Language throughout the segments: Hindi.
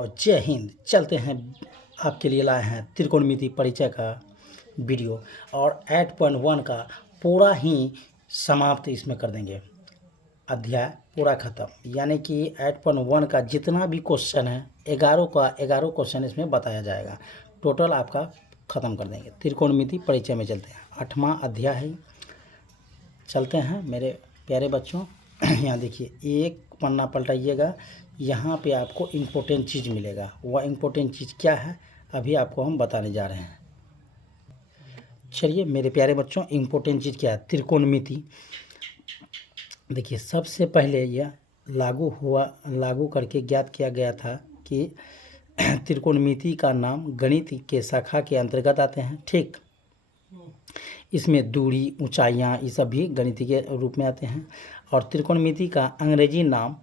और जय हिंद। चलते हैं, आपके लिए लाए हैं त्रिकोणमिति परिचय का वीडियो और 8.1 का पूरा ही समाप्त इसमें कर देंगे। अध्याय पूरा ख़त्म, यानी कि 8.1 का जितना भी क्वेश्चन है 11 का 11 क्वेश्चन इसमें बताया जाएगा। टोटल आपका ख़त्म कर देंगे। त्रिकोणमिति परिचय में चलते हैं, 8वां अध्याय है। चलते हैं मेरे प्यारे बच्चों। यहाँ देखिए, एक पन्ना पलटाइएगा, यहाँ पे आपको इम्पोर्टेंट चीज़ मिलेगा। वह इम्पोर्टेंट चीज़ क्या है अभी आपको हम बताने जा रहे हैं। चलिए मेरे प्यारे बच्चों, इम्पोर्टेंट चीज़ क्या है? त्रिकोणमिति। देखिए, सबसे पहले यह लागू करके ज्ञात किया गया था कि त्रिकोणमिति का नाम गणित के शाखा के अंतर्गत आते हैं। ठीक, इसमें दूरी, ऊंचाइयाँ, ये सब भी गणित के रूप में आते हैं। और त्रिकोणमिति का अंग्रेजी नाम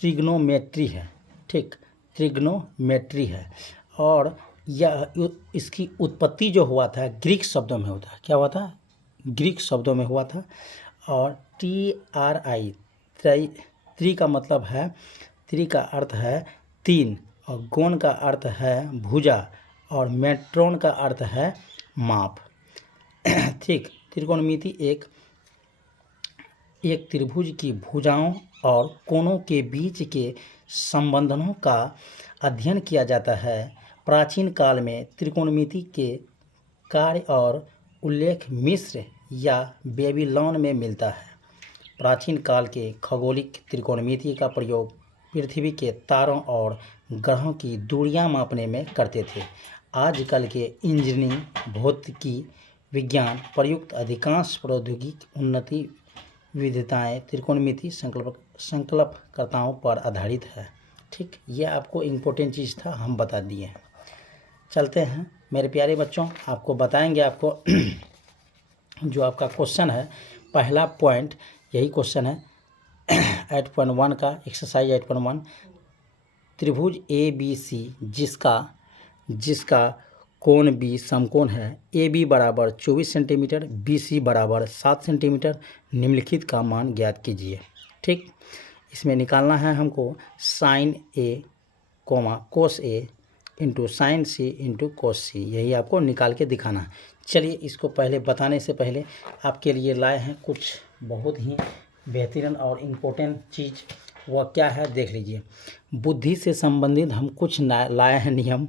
ट्रिग्नोमेट्री है। ठीक, ट्रिग्नोमेट्री है। और यह इसकी उत्पत्ति जो हुआ था ग्रीक शब्दों में होता है। क्या हुआ था? ग्रीक शब्दों में हुआ था। और TRI, त्रि का मतलब है, त्रि का अर्थ है तीन, और गोण का अर्थ है भुजा, और मेट्रोन का अर्थ है माप। ठीक, त्रिकोणमिति एक त्रिभुज की भुजाओं और कोणों के बीच के संबंधों का अध्ययन किया जाता है। प्राचीन काल में त्रिकोणमिति के कार्य और उल्लेख मिस्र या बेबीलोन में मिलता है। प्राचीन काल के खगोलिक त्रिकोणमिति का प्रयोग पृथ्वी के तारों और ग्रहों की दूरियां मापने में करते थे। आजकल के इंजीनियरिंग, भौतिकी विज्ञान प्रयुक्त अधिकांश प्रौद्योगिकी उन्नति विविधताएं त्रिकोणमिति संकल्पकर्ताओं पर आधारित है। ठीक, ये आपको इम्पोर्टेंट चीज़ था, हम बता दिए हैं। चलते हैं मेरे प्यारे बच्चों, आपको बताएंगे। आपको जो आपका क्वेश्चन है, पहला पॉइंट यही क्वेश्चन है 8.1 का, एक्सरसाइज 8.1। त्रिभुज ABC जिसका कोण B समकोण है, AB बराबर 24 सेंटीमीटर, BC बराबर 7 सेंटीमीटर, निम्नलिखित का मान ज्ञात कीजिए। ठीक, इसमें निकालना है हमको sine A, cos A into sine C into cos C, यही आपको निकाल के दिखाना है। चलिए, इसको पहले बताने से पहले आपके लिए लाए हैं कुछ बहुत ही बेहतरीन और इम्पोर्टेंट चीज़। वह क्या है देख लीजिए। बुद्धि से संबंधित हम कुछ लाए हैं नियम।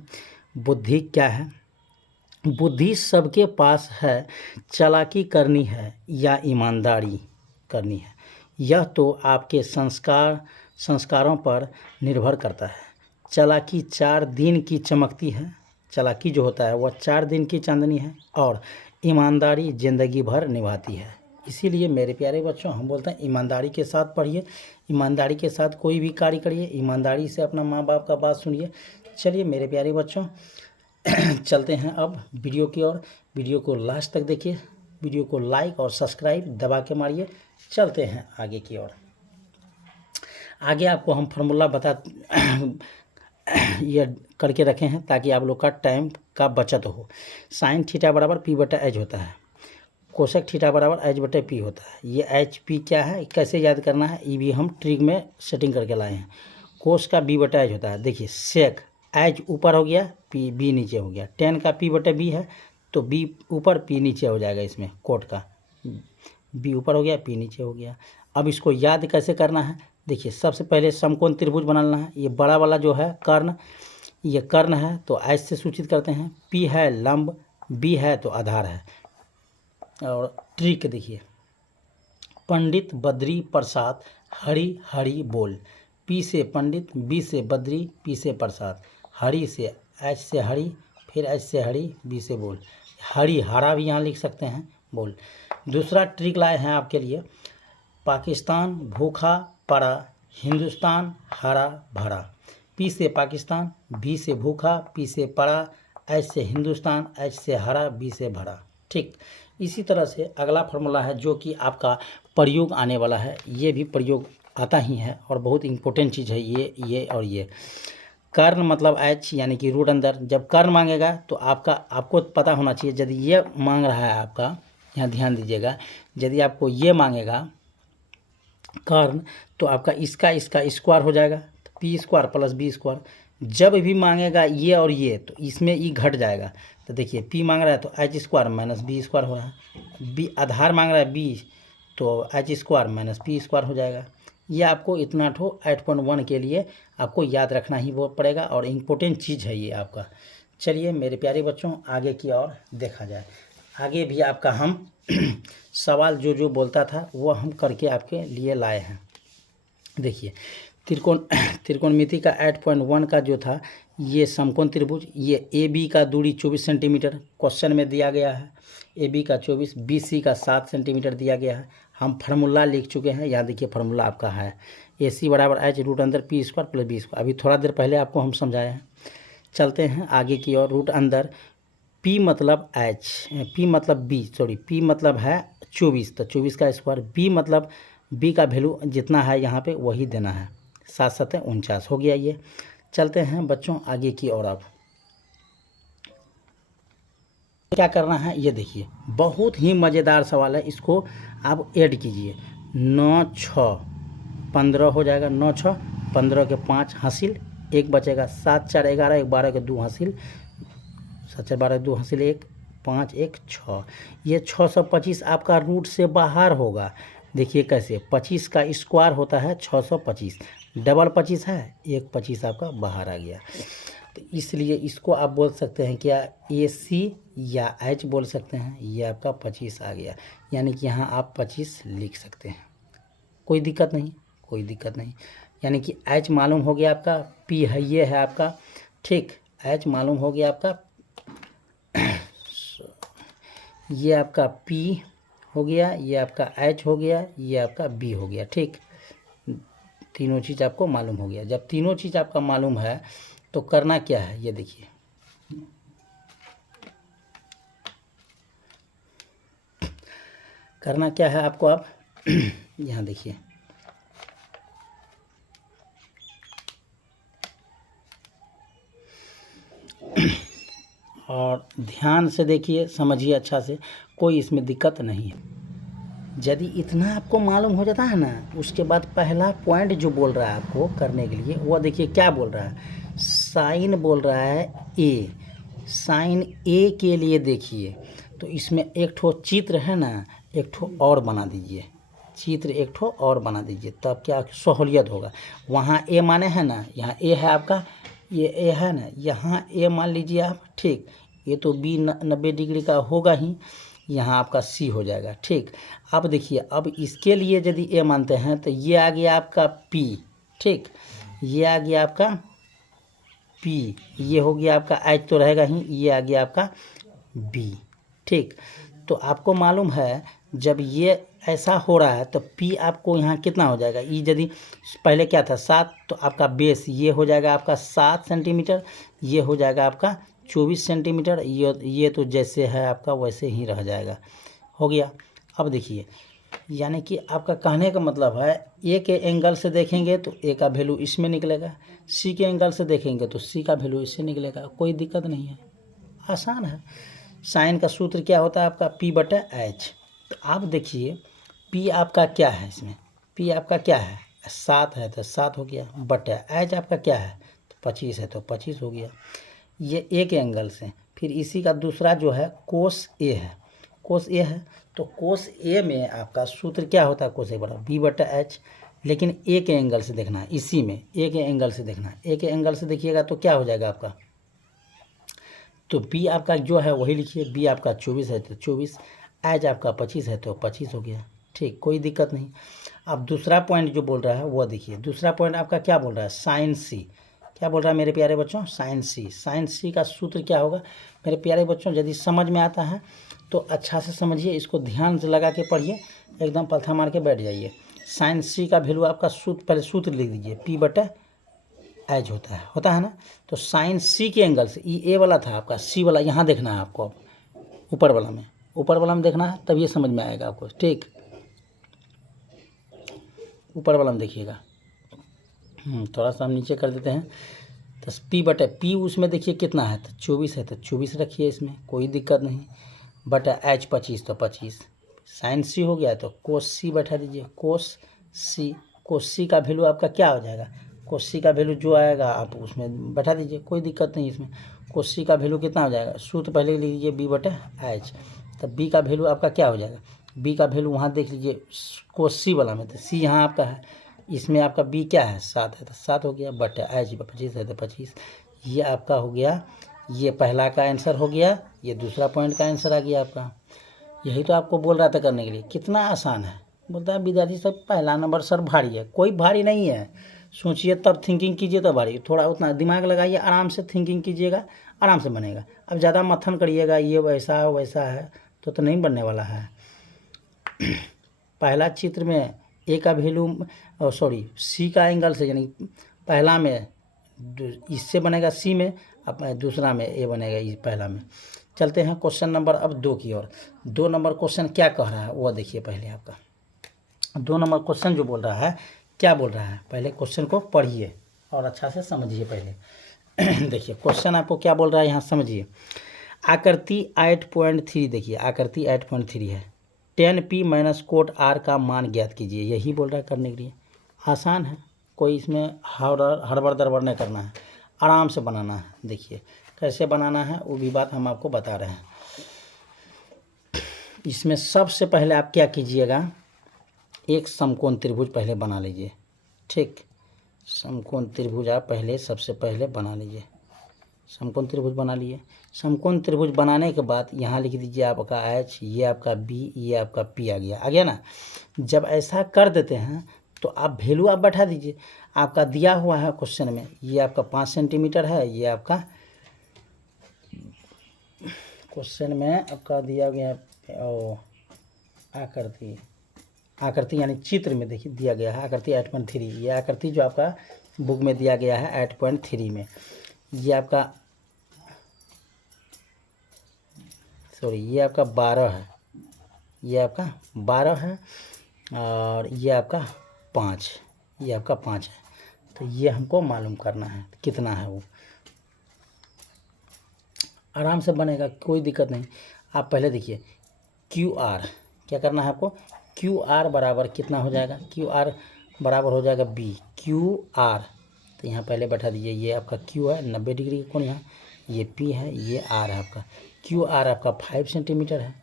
बुद्धि क्या है? बुद्धि सबके पास है, चालाकी करनी है या ईमानदारी करनी है, यह तो आपके संस्कारों पर निर्भर करता है। चालाकी 4 दिन की चमकती है, चालाकी जो होता है वह 4 दिन की चांदनी है, और ईमानदारी ज़िंदगी भर निभाती है। इसीलिए मेरे प्यारे बच्चों, हम बोलते हैं ईमानदारी के साथ पढ़िए, ईमानदारी के साथ कोई भी कार्य करिए, ईमानदारी से अपना माँ बाप का बात सुनिए। चलिए मेरे प्यारे बच्चों, चलते हैं अब वीडियो की ओर। वीडियो को लास्ट तक देखिए, वीडियो को लाइक और सब्सक्राइब दबा के मारिए। चलते हैं आगे की ओर। आगे आपको हम फार्मूला ये करके रखे हैं ताकि आप लोग का टाइम का बचत हो। साइन थीटा बराबर P/H होता है, कोसेक थीटा बराबर H/P होता है। ये HP क्या है, कैसे याद करना है, ये भी हम ट्रिक में सेटिंग करके लाए हैं। कोस का B/H होता है। देखिए, सेक H ऊपर हो गया, B नीचे हो गया। टेन का P/B है तो B ऊपर P नीचे हो जाएगा। इसमें कोट का B ऊपर हो गया, P नीचे हो गया। अब इसको याद कैसे करना है? देखिए, सबसे पहले समकोण त्रिभुज बनाना है। ये बड़ा वाला जो है कर्ण, ये कर्ण है तो H से सूचित करते हैं। P है लंब, B है तो आधार है। और ट्रिक देखिए, पंडित बद्री प्रसाद हरि हरि बोल। P से पंडित, B से बद्री, P से प्रसाद, हरि से H से हरि, फिर H से हरि, B से बोल। हरि हरा भी यहाँ लिख सकते हैं, बोल। दूसरा ट्रिक लाए हैं आपके लिए। पाकिस्तान भूखा पड़ा, हिंदुस्तान हरा भरा। P से पाकिस्तान, B से भूखा, P से पड़ा, H से हिंदुस्तान, H से हरा, B से भरा। ठीक, इसी तरह से अगला फार्मूला है जो कि आपका प्रयोग आने वाला है। ये भी प्रयोग आता ही है और बहुत इम्पोर्टेंट चीज़ है ये और ये। कर्ण मतलब H यानी कि रूट अंदर। जब कर्ण मांगेगा तो आपको पता होना चाहिए। यदि ये मांग रहा है आपका, यहाँ ध्यान दीजिएगा, यदि आपको ये मांगेगा कर्ण तो आपका इसका स्क्वायर हो जाएगा। P square plus B square. जब भी मांगेगा ये और ये तो इसमें ई घट जाएगा। तो देखिए पी मांग रहा है तो H square minus B square हो रहा है, बी आधार मांग रहा है बी तो H square minus P square हो जाएगा। ये आपको इतना ठो 8.1 के लिए आपको याद रखना ही वो पड़ेगा और इम्पोर्टेंट चीज़ है ये आपका। चलिए मेरे प्यारे बच्चों आगे की ओर देखा जाए। आगे भी आपका हम सवाल जो बोलता था वो हम करके आपके लिए लाए हैं। देखिए त्रिकोणमिति का 8.1 का जो था ये समकोण त्रिभुज, ये ए बी का दूरी 24 सेंटीमीटर क्वेश्चन में दिया गया है। ए बी का 24, बी सी का 7 सेंटीमीटर दिया गया है। हम फार्मूला लिख चुके हैं, यहाँ देखिए फार्मूला आपका है ए सी बराबर एच रूट अंदर P square plus B square. अभी थोड़ा देर पहले आपको हम समझाए हैं। चलते हैं आगे की ओर। रूट अंदर पी मतलब एच, पी मतलब बी, सॉरी पी मतलब है 24 तो 24 का स्क्वायर, बी मतलब बी का वैल्यू जितना है यहाँ पे वही देना है, 7 7 49 हो गया ये। चलते हैं बच्चों आगे की ओर। अब क्या करना है ये देखिए, बहुत ही मज़ेदार सवाल है, इसको आप ऐड कीजिए। 9 6 15 हो जाएगा, 9 6 15 के 5 हासिल, एक बचेगा, 7 4 11, 12 के 2 हासिल, 7 4 12 2 हासिल 1 5 1 6। ये 625 आपका रूट से बाहर होगा। देखिए कैसे, 25 का स्क्वायर होता है 625, डबल 25 है, एक 25 आपका बाहर आ गया। तो इसलिए इसको आप बोल सकते हैं क्या, ए सी या एच बोल सकते हैं। ये आपका 25 आ गया, यानी कि यहाँ आप 25 लिख सकते हैं, कोई दिक्कत नहीं, कोई दिक्कत नहीं। यानी कि एच मालूम हो गया आपका, पी है ये है आपका, ठीक, एच मालूम हो गया आपका, ये आपका पी हो गया, ये आपका एच हो गया, ये आपका बी हो गया, ठीक। तीनों चीज़ आपको मालूम हो गया। जब तीनों चीज़ आपका मालूम है तो करना क्या है ये देखिए, करना क्या है आपको। आप यहाँ देखिए, और ध्यान से देखिए, समझिए अच्छा से, कोई इसमें दिक्कत नहीं है। यदि इतना आपको मालूम हो जाता है ना, उसके बाद पहला पॉइंट जो बोल रहा है आपको करने के लिए, वो देखिए क्या बोल रहा है, साइन बोल रहा है ए। साइन ए के लिए देखिए, तो इसमें एक ठो चित्र है ना, एक ठो और बना दीजिए, चित्र एक ठो और बना दीजिए, तब क्या सहूलियत होगा। वहाँ ए माने है ना, यहाँ ए है आपका, ये ए है ना, यहाँ ए मान लीजिए आप, ठीक। ये तो बी 90 डिग्री का होगा ही, यहाँ आपका सी हो जाएगा, ठीक। अब देखिए, अब इसके लिए यदि ए मानते हैं तो ये आ गया आपका पी, ठीक, ये आ गया आपका पी, ये हो गया आपका एच तो रहेगा ही, ये आ गया आपका बी, ठीक। तो आपको मालूम है जब ये ऐसा हो रहा है तो पी आपको यहाँ कितना हो जाएगा, ये यदि पहले क्या था 7, तो आपका बेस ये हो जाएगा आपका 7 सेंटीमीटर, ये हो जाएगा आपका 24 सेंटीमीटर, ये तो जैसे है आपका वैसे ही रह जाएगा, हो गया। अब देखिए, यानी कि आपका कहने का मतलब है, ए के एंगल से देखेंगे तो ए का वैल्यू इसमें निकलेगा, सी के एंगल से देखेंगे तो सी का वैल्यू इससे निकलेगा, कोई दिक्कत नहीं है, आसान है। साइन का सूत्र क्या होता है आपका, पी बटा एच। तो आप देखिए पी आपका क्या है, इसमें पी आपका क्या है, 7 है तो 7 हो गया, बटा एच आपका क्या है, तो 25 है तो 25 हो गया, ये ए के एंगल से। फिर इसी का दूसरा जो है कोस ए है, कोस ए है, तो कोस ए में आपका सूत्र क्या होता है, कोस ए बराबर बी बटा एच, लेकिन ए के एंगल से देखना है, इसी में ए के एंगल से देखना है, ए के एंगल से देखिएगा तो क्या हो जाएगा आपका, तो बी आपका जो है वही लिखिए, बी आपका 24 है तो 24, एच आपका 25 है तो 25 हो गया, ठीक, कोई दिक्कत नहीं। अब दूसरा पॉइंट जो बोल रहा है वो देखिए, दूसरा पॉइंट आपका क्या बोल रहा है, साइन सी, क्या बोल रहा है मेरे प्यारे बच्चों, साइन सी। साइन सी का सूत्र क्या होगा मेरे प्यारे बच्चों, यदि समझ में आता है तो अच्छा से समझिए, इसको ध्यान से लगा के पढ़िए, एकदम पलथा मार के बैठ जाइए। साइन सी का वैल्यू आपका सूत्र, पहले सूत्र लिख दीजिए, पी बटा एच होता है ना। तो साइन सी के एंगल से, ई ए वाला था आपका, सी वाला यहाँ देखना है आपको, ऊपर वाला में देखना है, तब ये समझ में आएगा आपको, ठीक। ऊपर वाला में देखिएगा, थोड़ा सा हम नीचे कर देते हैं, तो पी बटा पी उसमें देखिए कितना है, तो 24 है तो 24 रखिए, इसमें कोई दिक्कत नहीं, बटा एच 25 तो 25, साइन सी हो गया तो कोस सी बैठा दीजिए, कोस सी का वैल्यू आपका क्या हो जाएगा, कोस सी का वैल्यू जो आएगा आप उसमें बैठा दीजिए, कोई दिक्कत नहीं इसमें। कोस सी का वैल्यू कितना हो जाएगा, सूत्र पहले लिख लीजिए बी बटे एच। तब बी का वैल्यू आपका क्या हो जाएगा, बी का वैल्यू वहाँ देख लीजिए कोस सी वाला में, तो सी यहाँ आपका है, इसमें आपका बी क्या है 7 है, तो 7 हो गया, बटे एच 25 है तो 25। ये आपका हो गया, ये पहला का आंसर हो गया, ये दूसरा पॉइंट का आंसर आ गया आपका। यही तो आपको बोल रहा था करने के लिए, कितना आसान है। बोलता है विद्यार्थी सर पहला नंबर सर भारी है, कोई भारी नहीं है, सोचिए तब थिंकिंग कीजिए तब भारी, थोड़ा उतना दिमाग लगाइए, आराम से थिंकिंग कीजिएगा, आराम से बनेगा। अब ज़्यादा मथन करिएगा ये वैसा है तो नहीं बनने वाला है। पहला चित्र में ए का वैल्यू सॉरी सी का एंगल से, यानी पहला में इससे बनेगा सी में, अब दूसरा में ए बनेगा इस पहला में। चलते हैं क्वेश्चन नंबर अब 2 की ओर। 2 नंबर क्वेश्चन क्या कह रहा है वो देखिए पहले आपका। 2 नंबर क्वेश्चन जो बोल रहा है क्या बोल रहा है, पहले क्वेश्चन को पढ़िए और अच्छा से समझिए पहले। देखिए क्वेश्चन आपको क्या बोल रहा है यहाँ समझिए। आकृति 8.3 देखिए, आकृति 8.3 है, 10p माइनस कोट आर का मान ज्ञात कीजिए, यही बोल रहा है करने के लिए। आसान है, कोई इसमें हड़बड़ दड़बड़ नहीं करना है, आराम से बनाना है। देखिए कैसे बनाना है वो भी बात हम आपको बता रहे हैं। इसमें सबसे पहले आप क्या कीजिएगा, एक समकोण त्रिभुज पहले बना लीजिए, ठीक। समकोण त्रिभुज आप पहले सबसे पहले बना लीजिए, समकोण त्रिभुज बना लिए। समकोण त्रिभुज बनाने के बाद यहाँ लिख दीजिए आपका एच, ये आपका बी, ये आपका पी आ गया ना। जब ऐसा कर देते हैं तो आप वैल्यू आप बैठा दीजिए, आपका दिया हुआ है क्वेश्चन में, ये आपका 5 सेंटीमीटर है, ये आपका क्वेश्चन में आपका दिया गया आकृति यानी चित्र में देखिए दिया गया है आकृति 8.3, ये आकृति जो आपका बुक में दिया गया है 8.3 में, ये आपका सॉरी ये आपका 12 है, ये आपका 12 है और ये आपका 5, ये आपका 5 है। तो ये हमको मालूम करना है कितना है वो, आराम से बनेगा, कोई दिक्कत नहीं। आप पहले देखिए क्यू आर, क्या करना है आपको, क्यू आर बराबर कितना हो जाएगा, क्यू आर बराबर हो जाएगा बी क्यू आर। तो यहाँ पहले बैठा दीजिए, ये आपका क्यू है 90 डिग्री का कोण, यहाँ ये पी है, ये आर है आपका। क्यू आर आपका 5 सेंटीमीटर है,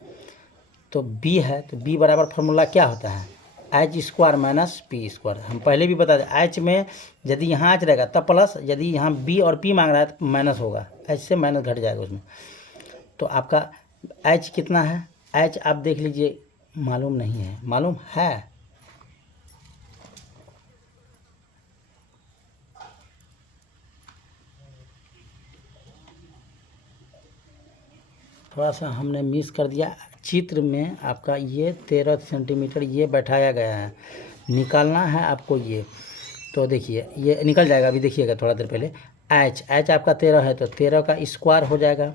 तो बी है, तो बी बराबर फार्मूला क्या होता है, H square minus P square. हम पहले भी बता दें, एच में यदि यहाँ एच रहेगा तब प्लस, यदि यहाँ बी और पी मांग रहा है तो माइनस होगा, एच से माइनस घट जाएगा उसमें। तो आपका एच कितना है, एच आप देख लीजिए, मालूम नहीं है, मालूम है, थोड़ा सा हमने मिस कर दिया। चित्र में आपका ये 13 सेंटीमीटर ये बैठाया गया है, निकालना है आपको ये। तो देखिए ये निकल जाएगा, अभी देखिएगा थोड़ा देर पहले। एच आपका 13 है तो 13 का स्क्वायर हो जाएगा,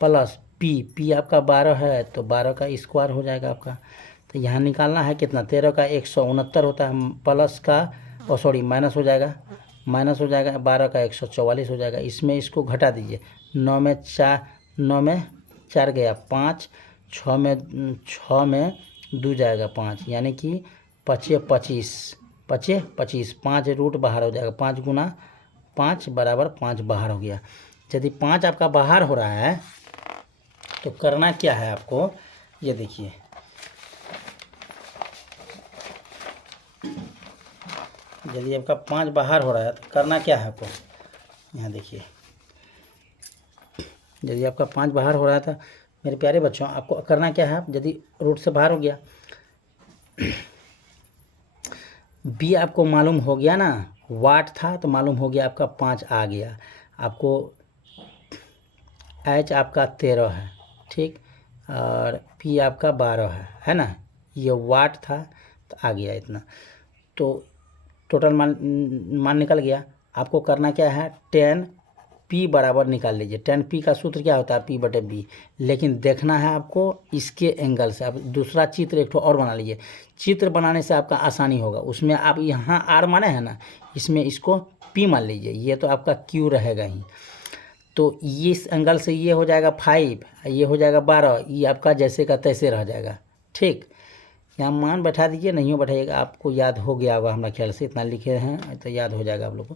प्लस पी आपका 12 है तो 12 का स्क्वायर हो जाएगा आपका। तो यहाँ निकालना है कितना, 13 का 169 होता है, प्लस का सॉरी माइनस हो जाएगा, 12 का 144 हो जाएगा। इसमें इसको घटा दीजिए, 9 में 4 गया 5, 6 में 2 जाएगा 5, यानी कि 25 5 रूट बाहर हो जाएगा, 5 गुना 5 बराबर 5 बाहर हो गया। यदि 5 आपका बाहर हो रहा है तो करना क्या है आपको, ये देखिए यदि आपका 5 बाहर हो रहा है तो करना क्या है आपको, यहाँ देखिए यदि आपका 5 बाहर हो रहा था मेरे प्यारे बच्चों, आपको करना क्या है, यदि रूट से बाहर हो गया, बी आपको मालूम हो गया ना, वाट था तो मालूम हो गया आपका 5 आ गया, आपको एच आपका 13 है, ठीक, और पी आपका 12 है ना, ये वाट था तो आ गया इतना। तो टोटल मान निकल गया। आपको करना क्या है, 10 पी बराबर निकाल लीजिए। 10 पी का सूत्र क्या होता है, पी बटे बी, लेकिन देखना है आपको इसके एंगल से। आप दूसरा चित्र एक और बना लीजिए, चित्र बनाने से आपका आसानी होगा। उसमें आप यहाँ आर माने हैं ना, इसमें इसको पी मान लीजिए, ये तो आपका क्यू रहेगा ही। तो ये इस एंगल से ये हो जाएगा 5, ये हो जाएगा 12, ये आपका जैसे का तैसे रह जाएगा, ठीक। यहाँ मान बैठा दीजिए, नहीं हो बैठाइएगा, आपको याद हो गया होगा हमारा ख्याल से, इतना लिखे हैं तो याद हो जाएगा आप लोग को।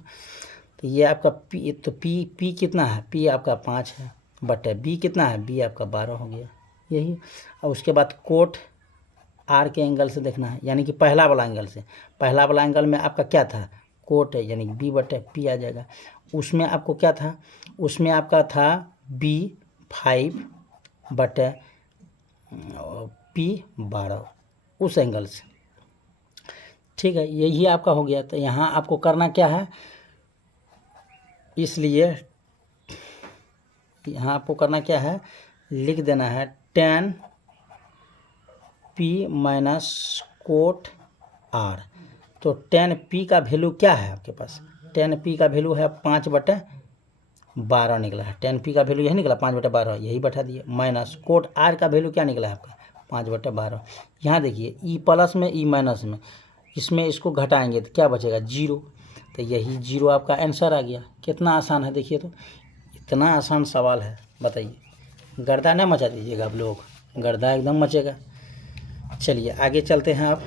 तो ये आपका पी, तो पी कितना है, पी आपका 5 है, बटे बी कितना है, बी आपका 12 हो गया यही। और उसके बाद कोट आर के एंगल से देखना है, यानी कि पहला वाला एंगल से, पहला वाला एंगल में आपका क्या था, कोट है, यानी बी बटे पी आ जाएगा। उसमें आपको क्या था, उसमें आपका था बी 5 बटे पी 12 उस एंगल से, ठीक है, यही आपका हो गया। तो यहाँ आपको करना क्या है, इसलिए यहाँ आपको करना क्या है, लिख देना है tan p minus cot R. तो tan p का वैल्यू क्या है आपके पास, tan p का वैल्यू है 5/12 निकला है, tan p का वैल्यू यही निकला 5/12, यही बैठा दिए, माइनस कोट आर का वैल्यू क्या निकला है आपका 5/12। यहाँ देखिए ई प्लस में ई माइनस में, इसमें इसको घटाएंगे तो क्या बचेगा 0, तो यही 0 आपका आंसर आ गया। कितना आसान है देखिए, तो इतना आसान सवाल है, बताइए, गर्दा ना मचा दीजिएगा आप लोग, गर्दा एकदम मचेगा। चलिए आगे चलते हैं, आप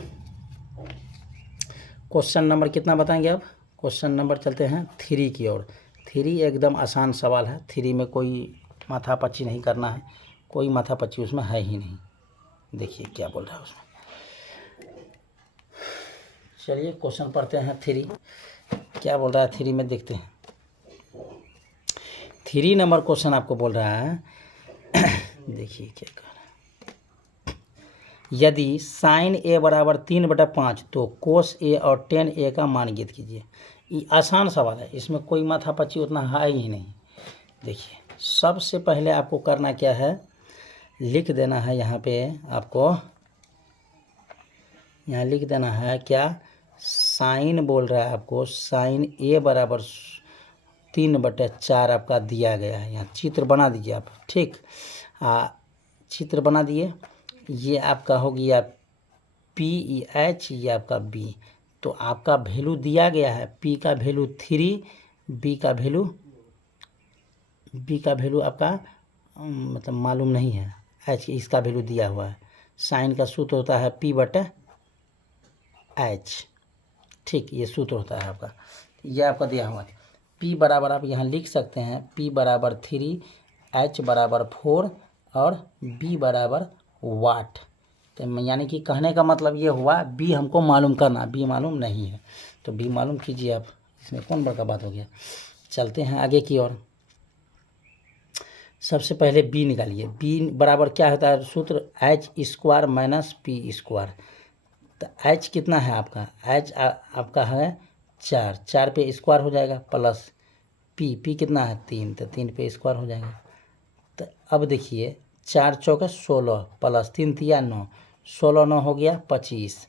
क्वेश्चन नंबर कितना बताएंगे आप, क्वेश्चन नंबर चलते हैं 3 की ओर। 3 एकदम आसान सवाल है, 3 में कोई माथापच्ची नहीं करना है, कोई माथापच्ची उसमें है ही नहीं। देखिए क्या बोल रहा है उसमें, चलिए क्वेश्चन पढ़ते हैं 3 क्या बोल रहा है 3 में, देखते हैं। 3 नंबर क्वेश्चन आपको बोल रहा है देखिए क्या कह रहा है, यदि साइन ए बराबर 3/5 तो कोस ए और टेन ए का मान ज्ञात कीजिए। ये आसान सवाल है, इसमें कोई माथापच्ची उतना है ही नहीं। देखिए सबसे पहले आपको करना क्या है, लिख देना है यहाँ पे, आपको यहाँ लिख देना है क्या, साइन बोल रहा है आपको, साइन ए बराबर 3/4 आपका दिया गया है। यहाँ चित्र बना दीजिए आप, ठीक, चित्र बना दिए। ये आपका हो गया पी एच, ये आपका बी। तो आपका वैल्यू दिया गया है, पी का वैल्यू 3, बी का वैल्यू आपका मतलब मालूम नहीं है, एच इसका वैल्यू दिया हुआ है। साइन का सूत्र होता है P/H, ठीक, ये सूत्र होता है आपका, ये आपका दिया हुआ है। P बराबर आप यहाँ लिख सकते हैं, P बराबर 3, H बराबर 4 और B बराबर वाट। तो यानी कि कहने का मतलब ये हुआ, B हमको मालूम करना, B मालूम नहीं है तो B मालूम कीजिए आप, इसमें कौन बड़का बात हो गया। चलते हैं आगे की ओर। सबसे पहले B निकालिए, B बराबर क्या होता है सूत्र, H² माइनस P²। तो H कितना है आपका, H आपका है 4, 4 पे स्क्वायर हो जाएगा, प्लस P कितना है 3, तो 3 पे स्क्वायर हो जाएगा। तो अब देखिए 4 चौके 16 प्लस 3 तिया 9, 16 9 हो गया 25,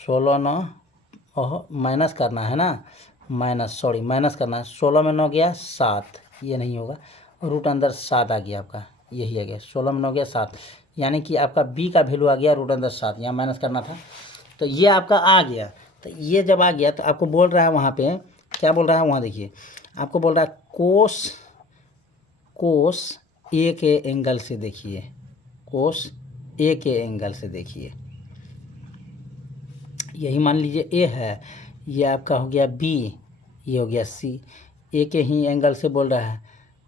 16 9 माइनस करना है ना, माइनस करना है, 16 में 9 गया 7, ये नहीं होगा, रूट अंदर 7 आ गया आपका, यही आ गया, 16 में 9 गया 7, यानी कि आपका B का वैल्यू आ गया रूट अंदर 7, यहाँ माइनस करना था, तो ये आपका आ गया। तो ये जब आ गया तो आपको बोल रहा है वहाँ पे, क्या बोल रहा है वहाँ देखिए, आपको बोल रहा है कोस ए के एंगल से देखिए, कोस ए के एंगल से देखिए, यही मान लीजिए ए है, ये आपका हो गया B, ये हो गया C, ए के ही एंगल से बोल रहा है।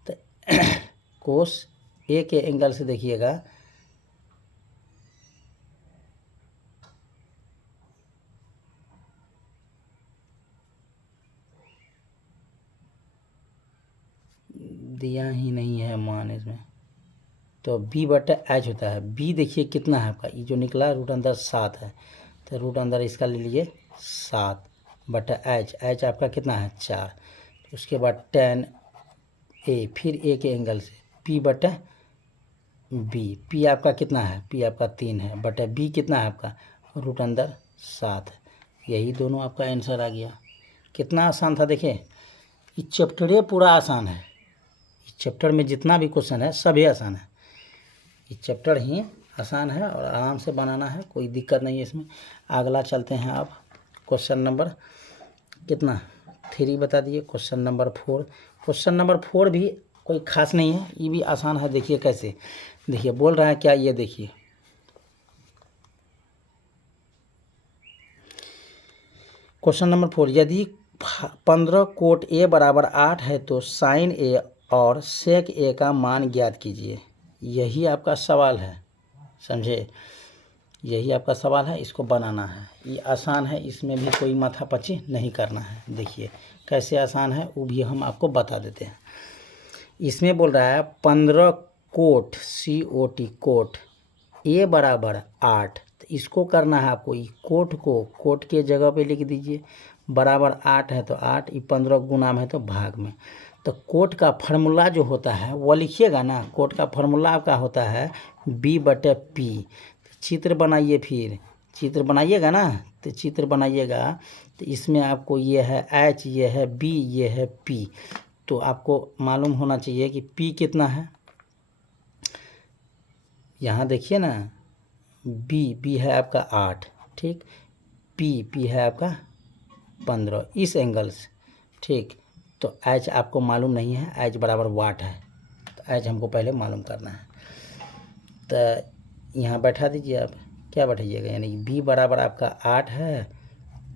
तो कोस ए के एंगल से देखिएगा, दिया ही नहीं है मान इसमें, तो B/H होता है। B देखिए कितना है आपका, ये जो निकला रूट अंदर 7 है, तो रूट अंदर इसका ले लीजिए 7/H, H आपका कितना है 4, उसके बाद tan A, फिर A के एंगल से P/B, P आपका कितना है, P आपका 3 है, बटा B कितना है आपका रूट अंदर 7 है, यही दोनों आपका आंसर आ गया। कितना आसान था देखिए, ये चैप्टर पूरा आसान है, इस चैप्टर में जितना भी क्वेश्चन है सभी आसान है, ये चैप्टर ही आसान है और आराम से बनाना है, कोई दिक्कत नहीं है इसमें। अगला चलते हैं आप, क्वेश्चन नंबर कितना 3 बता दिए, क्वेश्चन नंबर 4। क्वेश्चन नंबर 4 भी कोई खास नहीं है, ये भी आसान है। देखिए कैसे, देखिए बोल रहा है क्या, ये देखिए क्वेश्चन नंबर 4, यदि 15 कोट ए बराबर 8 है तो साइन ए और सेक ए का मान ज्ञात कीजिए। यही आपका सवाल है, समझे, यही आपका सवाल है, इसको बनाना है। ये आसान है, इसमें भी कोई माथापच्ची नहीं करना है। देखिए कैसे आसान है वो भी हम आपको बता देते हैं। इसमें बोल रहा है 15 कोट COT कोट ए बराबर 8, तो इसको करना है आपको, ये कोट को कोट के जगह पे लिख दीजिए। बराबर 8 है तो 8, ये 15 गुना में है तो भाग में। तो कोट का फार्मूला जो होता है वो लिखिएगा ना। कोट का फार्मूला आपका होता है B/P। चित्र बनाइए, फिर चित्र बनाइएगा ना, तो चित्र बनाइएगा तो इसमें आपको ये है H, ये है B, ये है P। तो आपको मालूम होना चाहिए कि P कितना है। यहाँ देखिए ना, B है आपका 8, ठीक, P है आपका 15 इस एंगल से, ठीक। तो H आपको मालूम नहीं है, H बराबर वाट है, तो H हमको पहले मालूम करना है। तो यहाँ बैठा दीजिए आप, क्या बैठाइएगा, यानी B बराबर आपका 8 है,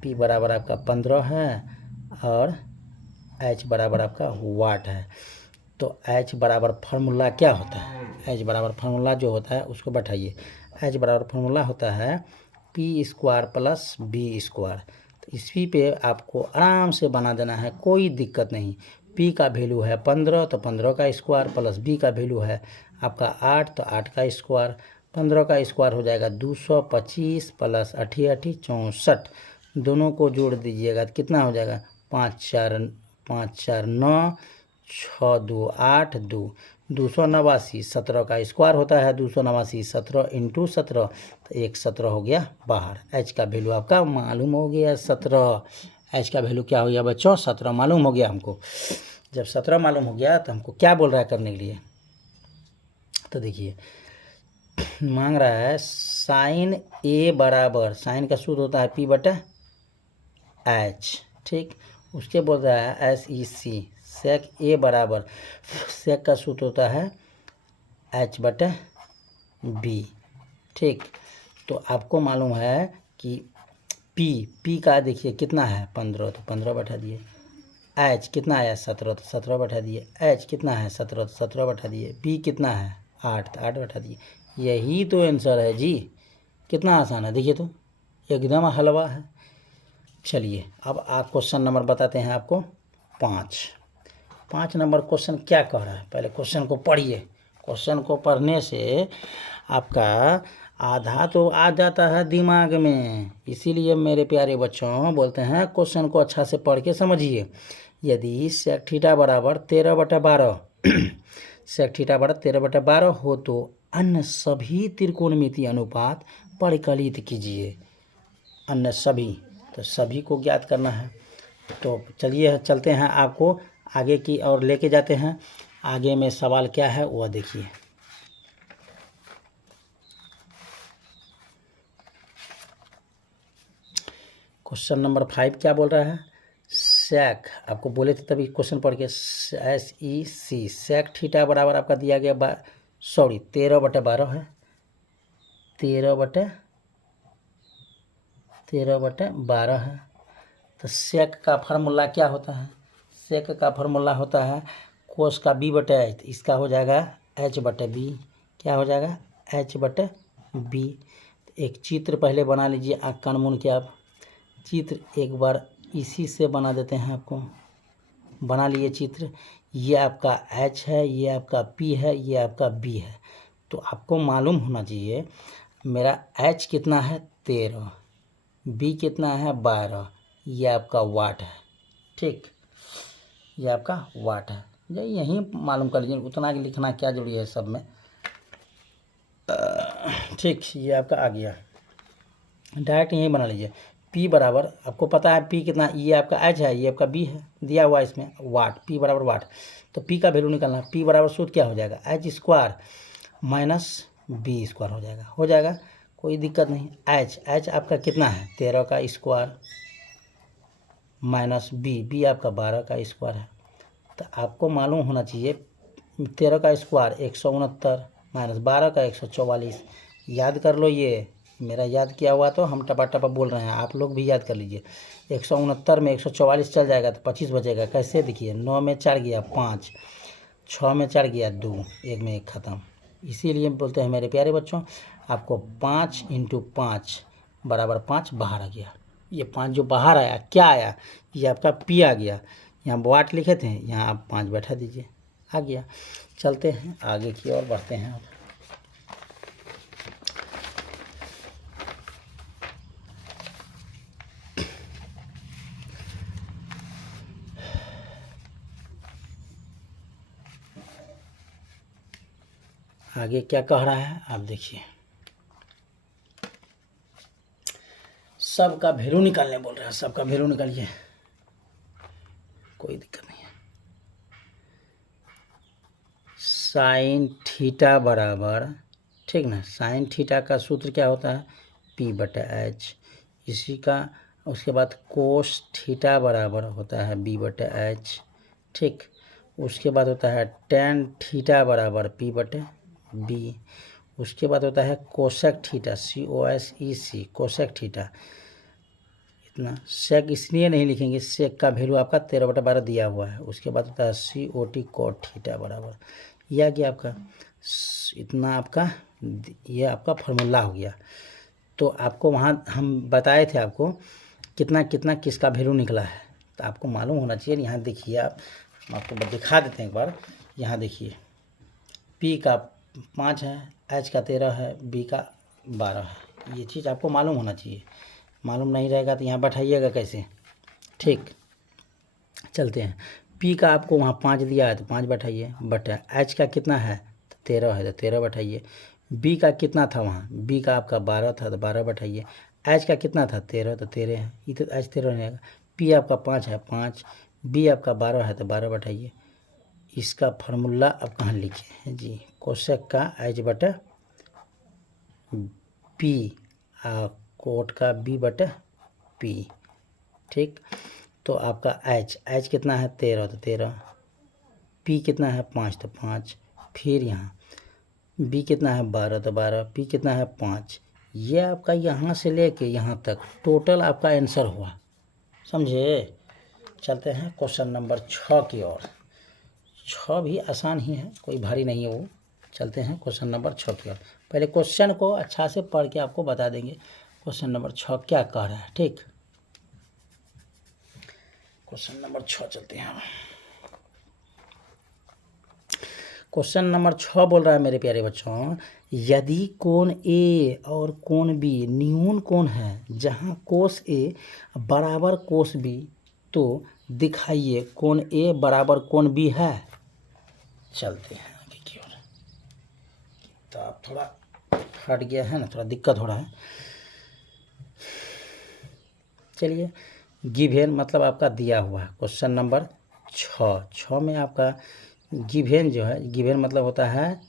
P बराबर आपका 15 है और H बराबर आपका वाट है। तो H बराबर फार्मूला क्या होता है, H बराबर फार्मूला जो होता है उसको बैठाइए। H बराबर फार्मूला होता है P² + B²। तो इसी पे आपको आराम से बना देना है, कोई दिक्कत नहीं। P का वैल्यू है 15, तो 15 का स्क्वायर प्लस B का वैल्यू है आपका 8, तो 8 का स्क्वायर। 15 का स्क्वायर हो जाएगा 225 प्लस 8 8 64, दोनों को जोड़ दीजिएगा तो कितना हो जाएगा, 5 4 9, 6 2 8 2, 289। 17 का स्क्वायर होता है 289, 17 × 17, तो 17 हो गया बाहर। H का वैल्यू आपका मालूम हो गया 17। H का वैल्यू क्या हो गया बच्चों, 17 मालूम हो गया हमको। जब 17 मालूम हो गया तो हमको क्या बोल रहा है करने के लिए, तो देखिए मांग रहा है साइन ए बराबर, साइन का सूत्र होता है P/H, ठीक। उसके बोल रहा है SEC, सेक ए बराबर, सेक का सूत्र होता है H/B, ठीक। तो आपको मालूम है कि P का देखिए कितना है 15, तो 15 बैठा दिए। H कितना आया 17, तो 17 बैठा दिए। H कितना है 17, तो 17 बैठा दिए। P कितना है 8, तो 8 बैठा दिए। यही तो आंसर है जी, कितना आसान है, देखिए तो एकदम हलवा है। चलिए अब आप क्वेश्चन नंबर बताते हैं आपको 5 नंबर क्वेश्चन क्या कह रहा है, पहले क्वेश्चन को पढ़िए। क्वेश्चन को पढ़ने से आपका आधा तो आ जाता है दिमाग में, इसीलिए मेरे प्यारे बच्चों बोलते हैं क्वेश्चन को अच्छा से पढ़ के समझिए। यदि सेक थीटा बराबर 13/12 सेक थीटा बराबर 13/12 हो तो अन्य सभी त्रिकोणमितीय अनुपात परिकलित कीजिए। अन्य सभी, तो सभी को ज्ञात करना है। तो चलिए चलते हैं, आपको आगे की ओर लेके जाते हैं। आगे में सवाल क्या है वह देखिए। क्वेश्चन नंबर 5 क्या बोल रहा है, सेक, आपको बोले थे तभी क्वेश्चन पढ़ के, SEC, सेक थीटा बराबर आपका दिया गया 13/12 है, 13/12 है। तो सेक का फार्मूला क्या होता है, सेक का फार्मूला होता है कोस का B/H, तो इसका हो जाएगा H/B, क्या हो जाएगा H/B। एक चित्र पहले बना लीजिए, आँख कान मूंद के आप चित्र एक बार इसी से बना देते हैं, आपको बना लिए चित्र। ये आपका H है, ये आपका P है, ये आपका B है। तो आपको मालूम होना चाहिए मेरा H कितना है 13, B कितना है 12, ये आपका वाट है, ठीक, ये आपका वाट है। यही मालूम कर लीजिए, उतना लिखना क्या जरूरी है सब में, ठीक। ये आपका आ गया, डायरेक्ट यही बना लीजिए। P बराबर, आपको पता है P कितना, ये आपका H है, ये आपका B है, दिया हुआ इसमें वाट, P बराबर वाट। तो P का वैल्यू निकालना, P बराबर सूत्र क्या हो जाएगा, H² - B² हो जाएगा, कोई दिक्कत नहीं। H आपका कितना है 13 का स्क्वायर माइनस B आपका 12 का स्क्वायर है। तो आपको मालूम होना चाहिए 13 का स्क्वायर 169 माइनस 12 का 144। याद कर लो, ये मेरा याद किया हुआ तो हम टपा टपा बोल रहे हैं, आप लोग भी याद कर लीजिए। 169 में 144 चल जाएगा तो 25 बचेगा। कैसे देखिए, 9 में 4 गया 5, 6 में 4 गया 2, 1 में 1 ख़त्म। इसीलिए बोलते हैं मेरे प्यारे बच्चों, आपको 5 × 5 बराबर 5 बाहर आ गया। ये 5 जो बाहर आया क्या आया, ये आपका पी आ गया। यहाँ वाट लिखे थे, यहाँ आप 5 बैठा दीजिए, आ गया। चलते हैं आगे की ओर बढ़ते हैं। आगे क्या कह रहा है आप देखिए, सबका वैल्यू निकालने बोल रहा है। सबका वैल्यू निकालिए, कोई दिक्कत नहीं है। साइन थीटा बराबर, ठीक ना, साइन थीटा का सूत्र क्या होता है, P/H। इसी का उसके बाद कोस थीटा बराबर होता है B/H, ठीक। उसके बाद होता है टेन थीटा बराबर P/B। उसके बाद होता है cosec theta COSEC, cosec theta. इतना सेक इसलिए नहीं लिखेंगे, सेक का वैल्यू आपका 13/12 दिया हुआ है। उसके बाद होता है COT कोट थीटा बराबर, यह गया आपका इतना, आपका ये आपका फार्मूला हो गया। तो आपको वहाँ हम बताए थे आपको कितना कितना किसका वैल्यू निकला है, तो आपको मालूम होना चाहिए। यहाँ देखिए, आप हम आपको दिखा देते हैं एक बार। यहाँ देखिए, P का 5 है, H का 13 है, B का 12 है। ये चीज़ आपको मालूम होना चाहिए। मालूम नहीं रहेगा तो यहाँ बैठाइएगा कैसे, ठीक। चलते हैं, P का आपको वहाँ 5 दिया है तो 5 बैठाइए, बट H का कितना है, 13 है तो 13 बैठाइए। B का कितना था वहाँ, B का आपका 12 था तो 12 बैठाइए। H का कितना था, 13 तो 13 है, ये तो H 13 रहेगा। P आपका 5 है 5, B आपका 12 है तो 12 बैठाइए। इसका फार्मूला अब कहाँ लिखे हैं जी, कोसेक का H/P, कोट का B/P, ठीक। तो आपका H कितना है, 13 तो 13, P कितना है 5 तो 5, फिर यहाँ B कितना है 12 तो 12, P कितना है 5। ये आपका यहाँ से लेके यहाँ तक टोटल आपका आंसर हुआ, समझे। चलते हैं क्वेश्चन नंबर 6 की ओर। 6 भी आसान ही है, कोई भारी नहीं है वो। चलते हैं क्वेश्चन नंबर 6 की ओर। पहले क्वेश्चन को अच्छा से पढ़ के आपको बता देंगे क्वेश्चन नंबर 6 क्या कह रहा है, ठीक। क्वेश्चन नंबर 6 चलते हैं हम। क्वेश्चन नंबर 6 बोल रहा है मेरे प्यारे बच्चों, यदि कोण A और कोण B न्यून कोण है जहां कोस A बराबर कोस B, तो दिखाइए कोण A बराबर कोण B है। चलते हैं आगे की ओर। तो आप थोड़ा हट गया है ना, थोड़ा दिक्कत हो रहा है। चलिए, गिवन मतलब आपका दिया हुआ है क्वेश्चन नंबर 6 में आपका गिवन जो है, गिवन मतलब होता है,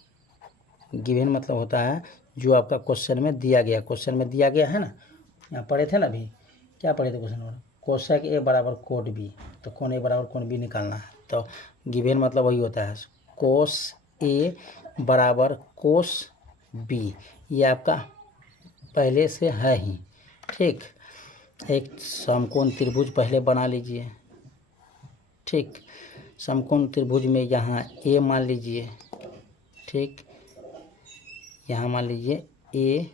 गिवन मतलब होता है जो आपका क्वेश्चन में दिया गया, क्वेश्चन में दिया गया है ना। यहाँ पढ़े थे ना अभी, क्या पढ़े थे क्वेश्चन में, कोसेक A बराबर कोट B, तो कोण A बराबर कोण B निकालना है। तो गिवन मतलब वही होता है, कोस A बराबर कोस B, ये आपका पहले से है ही, ठीक। एक समकोण त्रिभुज पहले बना लीजिए, ठीक। समकोण त्रिभुज में यहाँ A मान लीजिए, ठीक, यहाँ मान लीजिए A,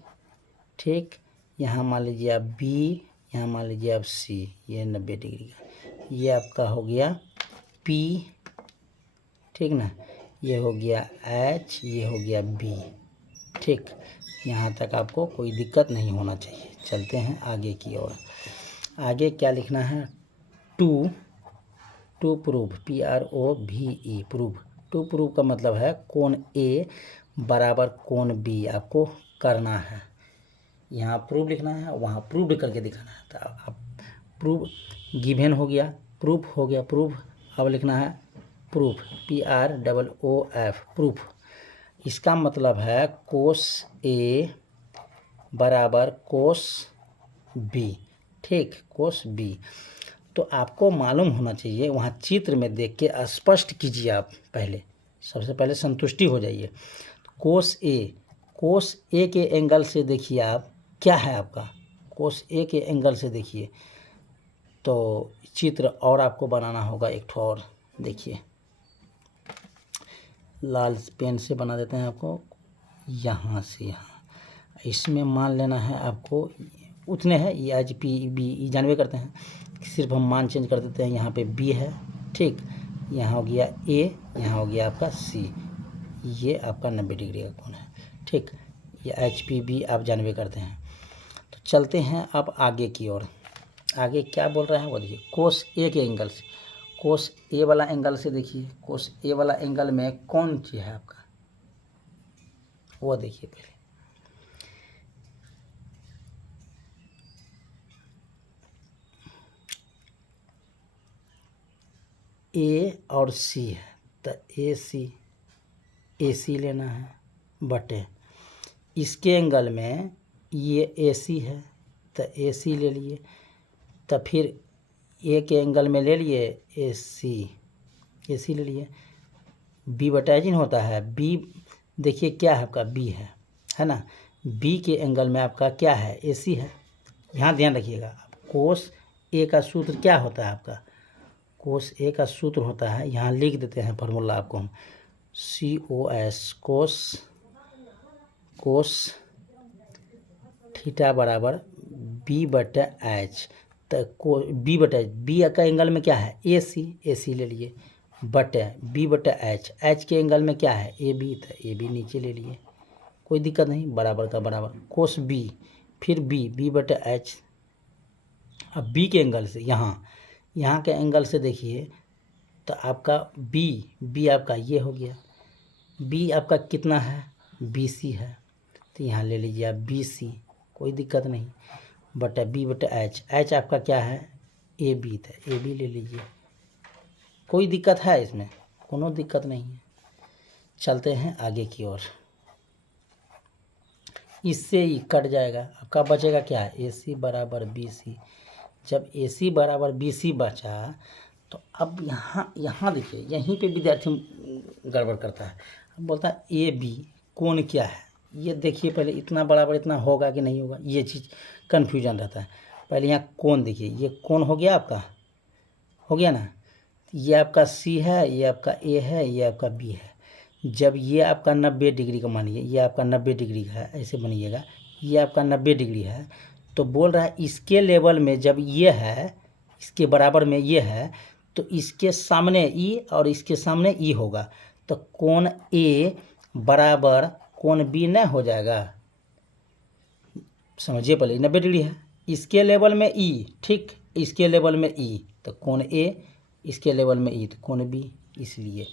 ठीक। यहाँ मान लीजिए आप B, यहाँ मान लीजिए आप C, ये 90 डिग्री का, ये आपका हो गया P, ठीक ना। ये हो गया H, ये हो गया B, ठीक। यहाँ तक आपको कोई दिक्कत नहीं होना चाहिए। चलते हैं आगे की ओर। आगे क्या लिखना है, to prove, PROVE, prove. To prove का मतलब है कोण A बराबर कोण B आपको करना है। यहाँ प्रूव लिखना है, वहाँ प्रूव करके दिखाना है। तो आप प्रूव, गिवन हो गया, प्रूफ हो गया, प्रूफ। अब लिखना है प्रूफ, PROOF, प्रूफ। इसका मतलब है कोस A बराबर कोस B, ठीक, कोस B। तो आपको मालूम होना चाहिए, वहाँ चित्र में देख के स्पष्ट कीजिए आप पहले, सबसे पहले संतुष्टि हो जाइए। कोस ए के एंगल से देखिए आप क्या है आपका, कोस ए के एंगल से देखिए तो चित्र और आपको बनाना होगा एक ठो और। देखिए लाल पेन से बना देते हैं आपको, यहाँ से यहाँ, इसमें मान लेना है आपको उतने हैं, ये एच पी बी जानवे करते हैं, सिर्फ हम मान चेंज कर देते हैं। यहाँ पे बी है, ठीक, यहाँ हो गया ए, यहाँ हो गया आपका सी, ये आपका 90 डिग्री का कोण है, ठीक। ये एच पी बी आप जानवे करते हैं। तो चलते हैं अब आगे की ओर। आगे क्या बोल रहा है वो देखिए, कोस ए के एंगल से, कोस ए वाला एंगल से देखिए, कोस ए वाला एंगल में कौन चीज़ है आपका, वो देखिए पहले। ए और सी है तो ए सी लेना है बटे इसके एंगल में ये ए सी है तो ए सी ले लिए, तो फिर ए के एंगल में ले लिए ए सी ले लिए। बी बटा जिन होता है, बी देखिए क्या है आपका, बी है ना। बी के एंगल में आपका क्या है, ए सी है। यहाँ ध्यान रखिएगा, कोस ए का सूत्र क्या होता है आपका, कोस ए का सूत्र होता है, यहाँ लिख देते हैं फार्मूला आपको हम, COS कोस थीटा बराबर बी बटा एच। तो बी बटा बी का एंगल में क्या है, ए सी ले लिए, बटे बी बटा एच के एंगल में क्या है, ए बी, तो ए बी नीचे ले लिए, कोई दिक्कत नहीं, बराबर का बराबर। कोस बी, फिर बी बटा एच। अब बी के एंगल से यहाँ के एंगल से देखिए तो आपका बी आपका ये हो गया, बी आपका कितना है, BC है, तो यहाँ ले लीजिए आप BC, कोई दिक्कत नहीं, बटा बी बटा एच आपका क्या है, AB, था AB ले लीजिए, कोई दिक्कत है इसमें, कोनो दिक्कत नहीं है। चलते हैं आगे की ओर, इससे ही कट जाएगा, आपका बचेगा क्या है, AC बराबर BC। जब AC बराबर BC बचा तो अब यहाँ देखिए, यहीं पे विद्यार्थी गड़बड़ करता है, अब बोलता है AB कोण क्या है, ये देखिए पहले इतना बराबर इतना होगा कि नहीं होगा, ये चीज़ कन्फ्यूजन रहता है। पहले यहाँ कोण देखिए, ये कोण हो गया आपका, हो गया ना, ये आपका C है, ये आपका A है, ये आपका B है। जब ये आपका 90 डिग्री का मानिए, ये आपका 90 डिग्री का है, ऐसे बनिएगा, ये आपका 90 डिग्री है, तो बोल रहा है इसके लेवल में जब ये है, इसके बराबर में ये है, तो इसके सामने E और इसके सामने E होगा, तो कोण A बराबर कोण B न हो जाएगा। समझिए पहले 90 डिग्री है, इसके लेवल में E, ठीक, इसके लेवल में E, तो कोण A, इसके लेवल में E, तो कोण B, इसलिए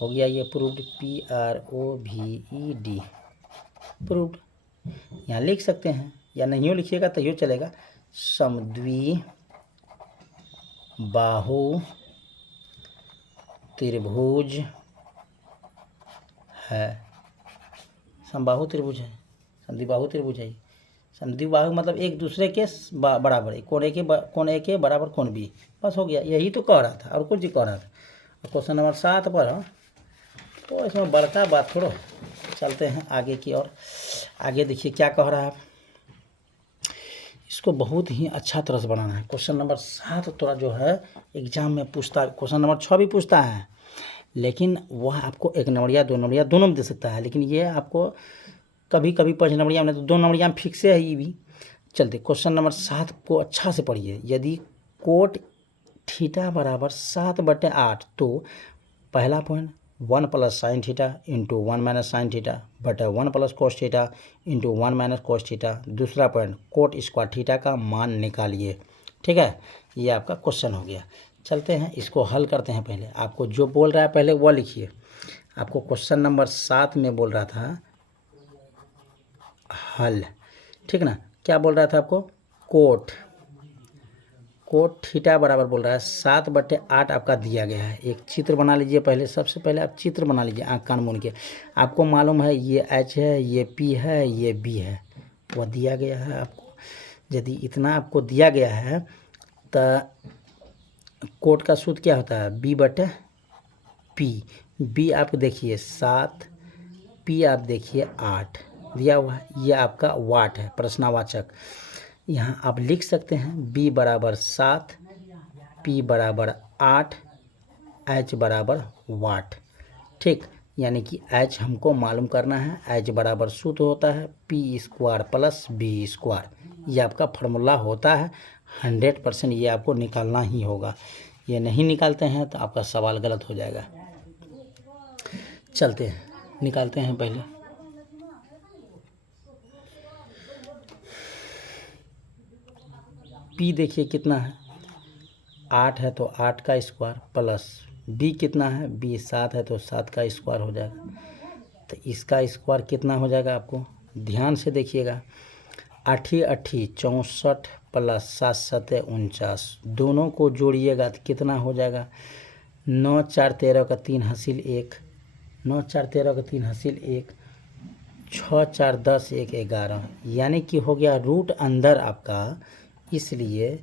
हो गया ये प्रूव्ड, PROVED प्रूव्ड। यहाँ लिख सकते हैं या नहीं लिखिएगा तो यूँ चलेगा, समद्वि बाहु त्रिभुज है, समबाहु त्रिभुज है, समद्विबाहु त्रिभुज है। समद्विबाहु मतलब एक दूसरे के बराबर है, कोण ए के बराबर कोण B, बस हो गया, यही तो कह रहा था और कुछ ही कह रहा था। क्वेश्चन नंबर 7 पर हो तो इसमें बड़का बात थोड़ा। चलते हैं आगे की ओर। आगे देखिए क्या कह रहा है, इसको बहुत ही अच्छा तरह से बनाना है। क्वेश्चन नंबर 7 थोड़ा जो है एग्जाम में पूछता है, क्वेश्चन नंबर 6 भी पूछता है, लेकिन वह आपको 1 नंबरिया 2 नंबरिया दोनों में दे सकता है, लेकिन ये आपको कभी कभी 5 नंबरिया में, तो 2 नंबरिया में फिक्स है ये भी। चलते क्वेश्चन नंबर 7 को अच्छा से पढ़िए। यदि कोट थीटा बराबर 7/8, तो पहला point 1 plus sine theta into 1 minus sine theta बटा 1 plus cos theta into 1 minus cos theta. दूसरा पॉइंट कोट स्क्वायर थीटा का मान निकालिए, ठीक है, ये आपका क्वेश्चन हो गया। चलते हैं इसको हल करते हैं। पहले आपको जो बोल रहा है पहले वो लिखिए। आपको क्वेश्चन नंबर 7 में बोल रहा था हल, ठीक ना, क्या बोल रहा था आपको, कोट थीटा बराबर बोल रहा है 7/8 आपका दिया गया है। एक चित्र बना लीजिए पहले, सबसे पहले आप चित्र बना लीजिए आँख कान मूंद के। आपको मालूम है ये H है, ये P है, ये B है, वह दिया गया है आपको। यदि इतना आपको दिया गया है तो कोट का सूत्र क्या होता है, B/P, बी आप देखिए 7, पी आप देखिए 8 दिया हुआ है। ये आपका वाट है, प्रश्नवाचक। यहाँ आप लिख सकते हैं बी बराबर 7, पी बराबर 8, एच बराबर वाट। ठीक, यानी कि एच हमको मालूम करना है। एच बराबर सूत्र होता है P square plus B square. ये आपका फार्मूला होता है। 100% ये आपको निकालना ही होगा। ये नहीं निकालते हैं तो आपका सवाल गलत हो जाएगा। चलते हैं, निकालते हैं पहले। पी देखिए कितना है, 8 है तो 8 का स्क्वायर प्लस बी कितना है, बी 7 है तो 7 का स्क्वायर हो जाएगा। तो इसका स्क्वायर कितना हो जाएगा आपको ध्यान से देखिएगा। 8 8 64 प्लस 7 7 49, दोनों को जोड़िएगा तो कितना हो जाएगा। 9 4 13 का 3 हासिल 1, 9 4 13 का 3 हासिल 1, 6 4 10 1 11, यानी कि हो गया रूट अंदर आपका। इसलिए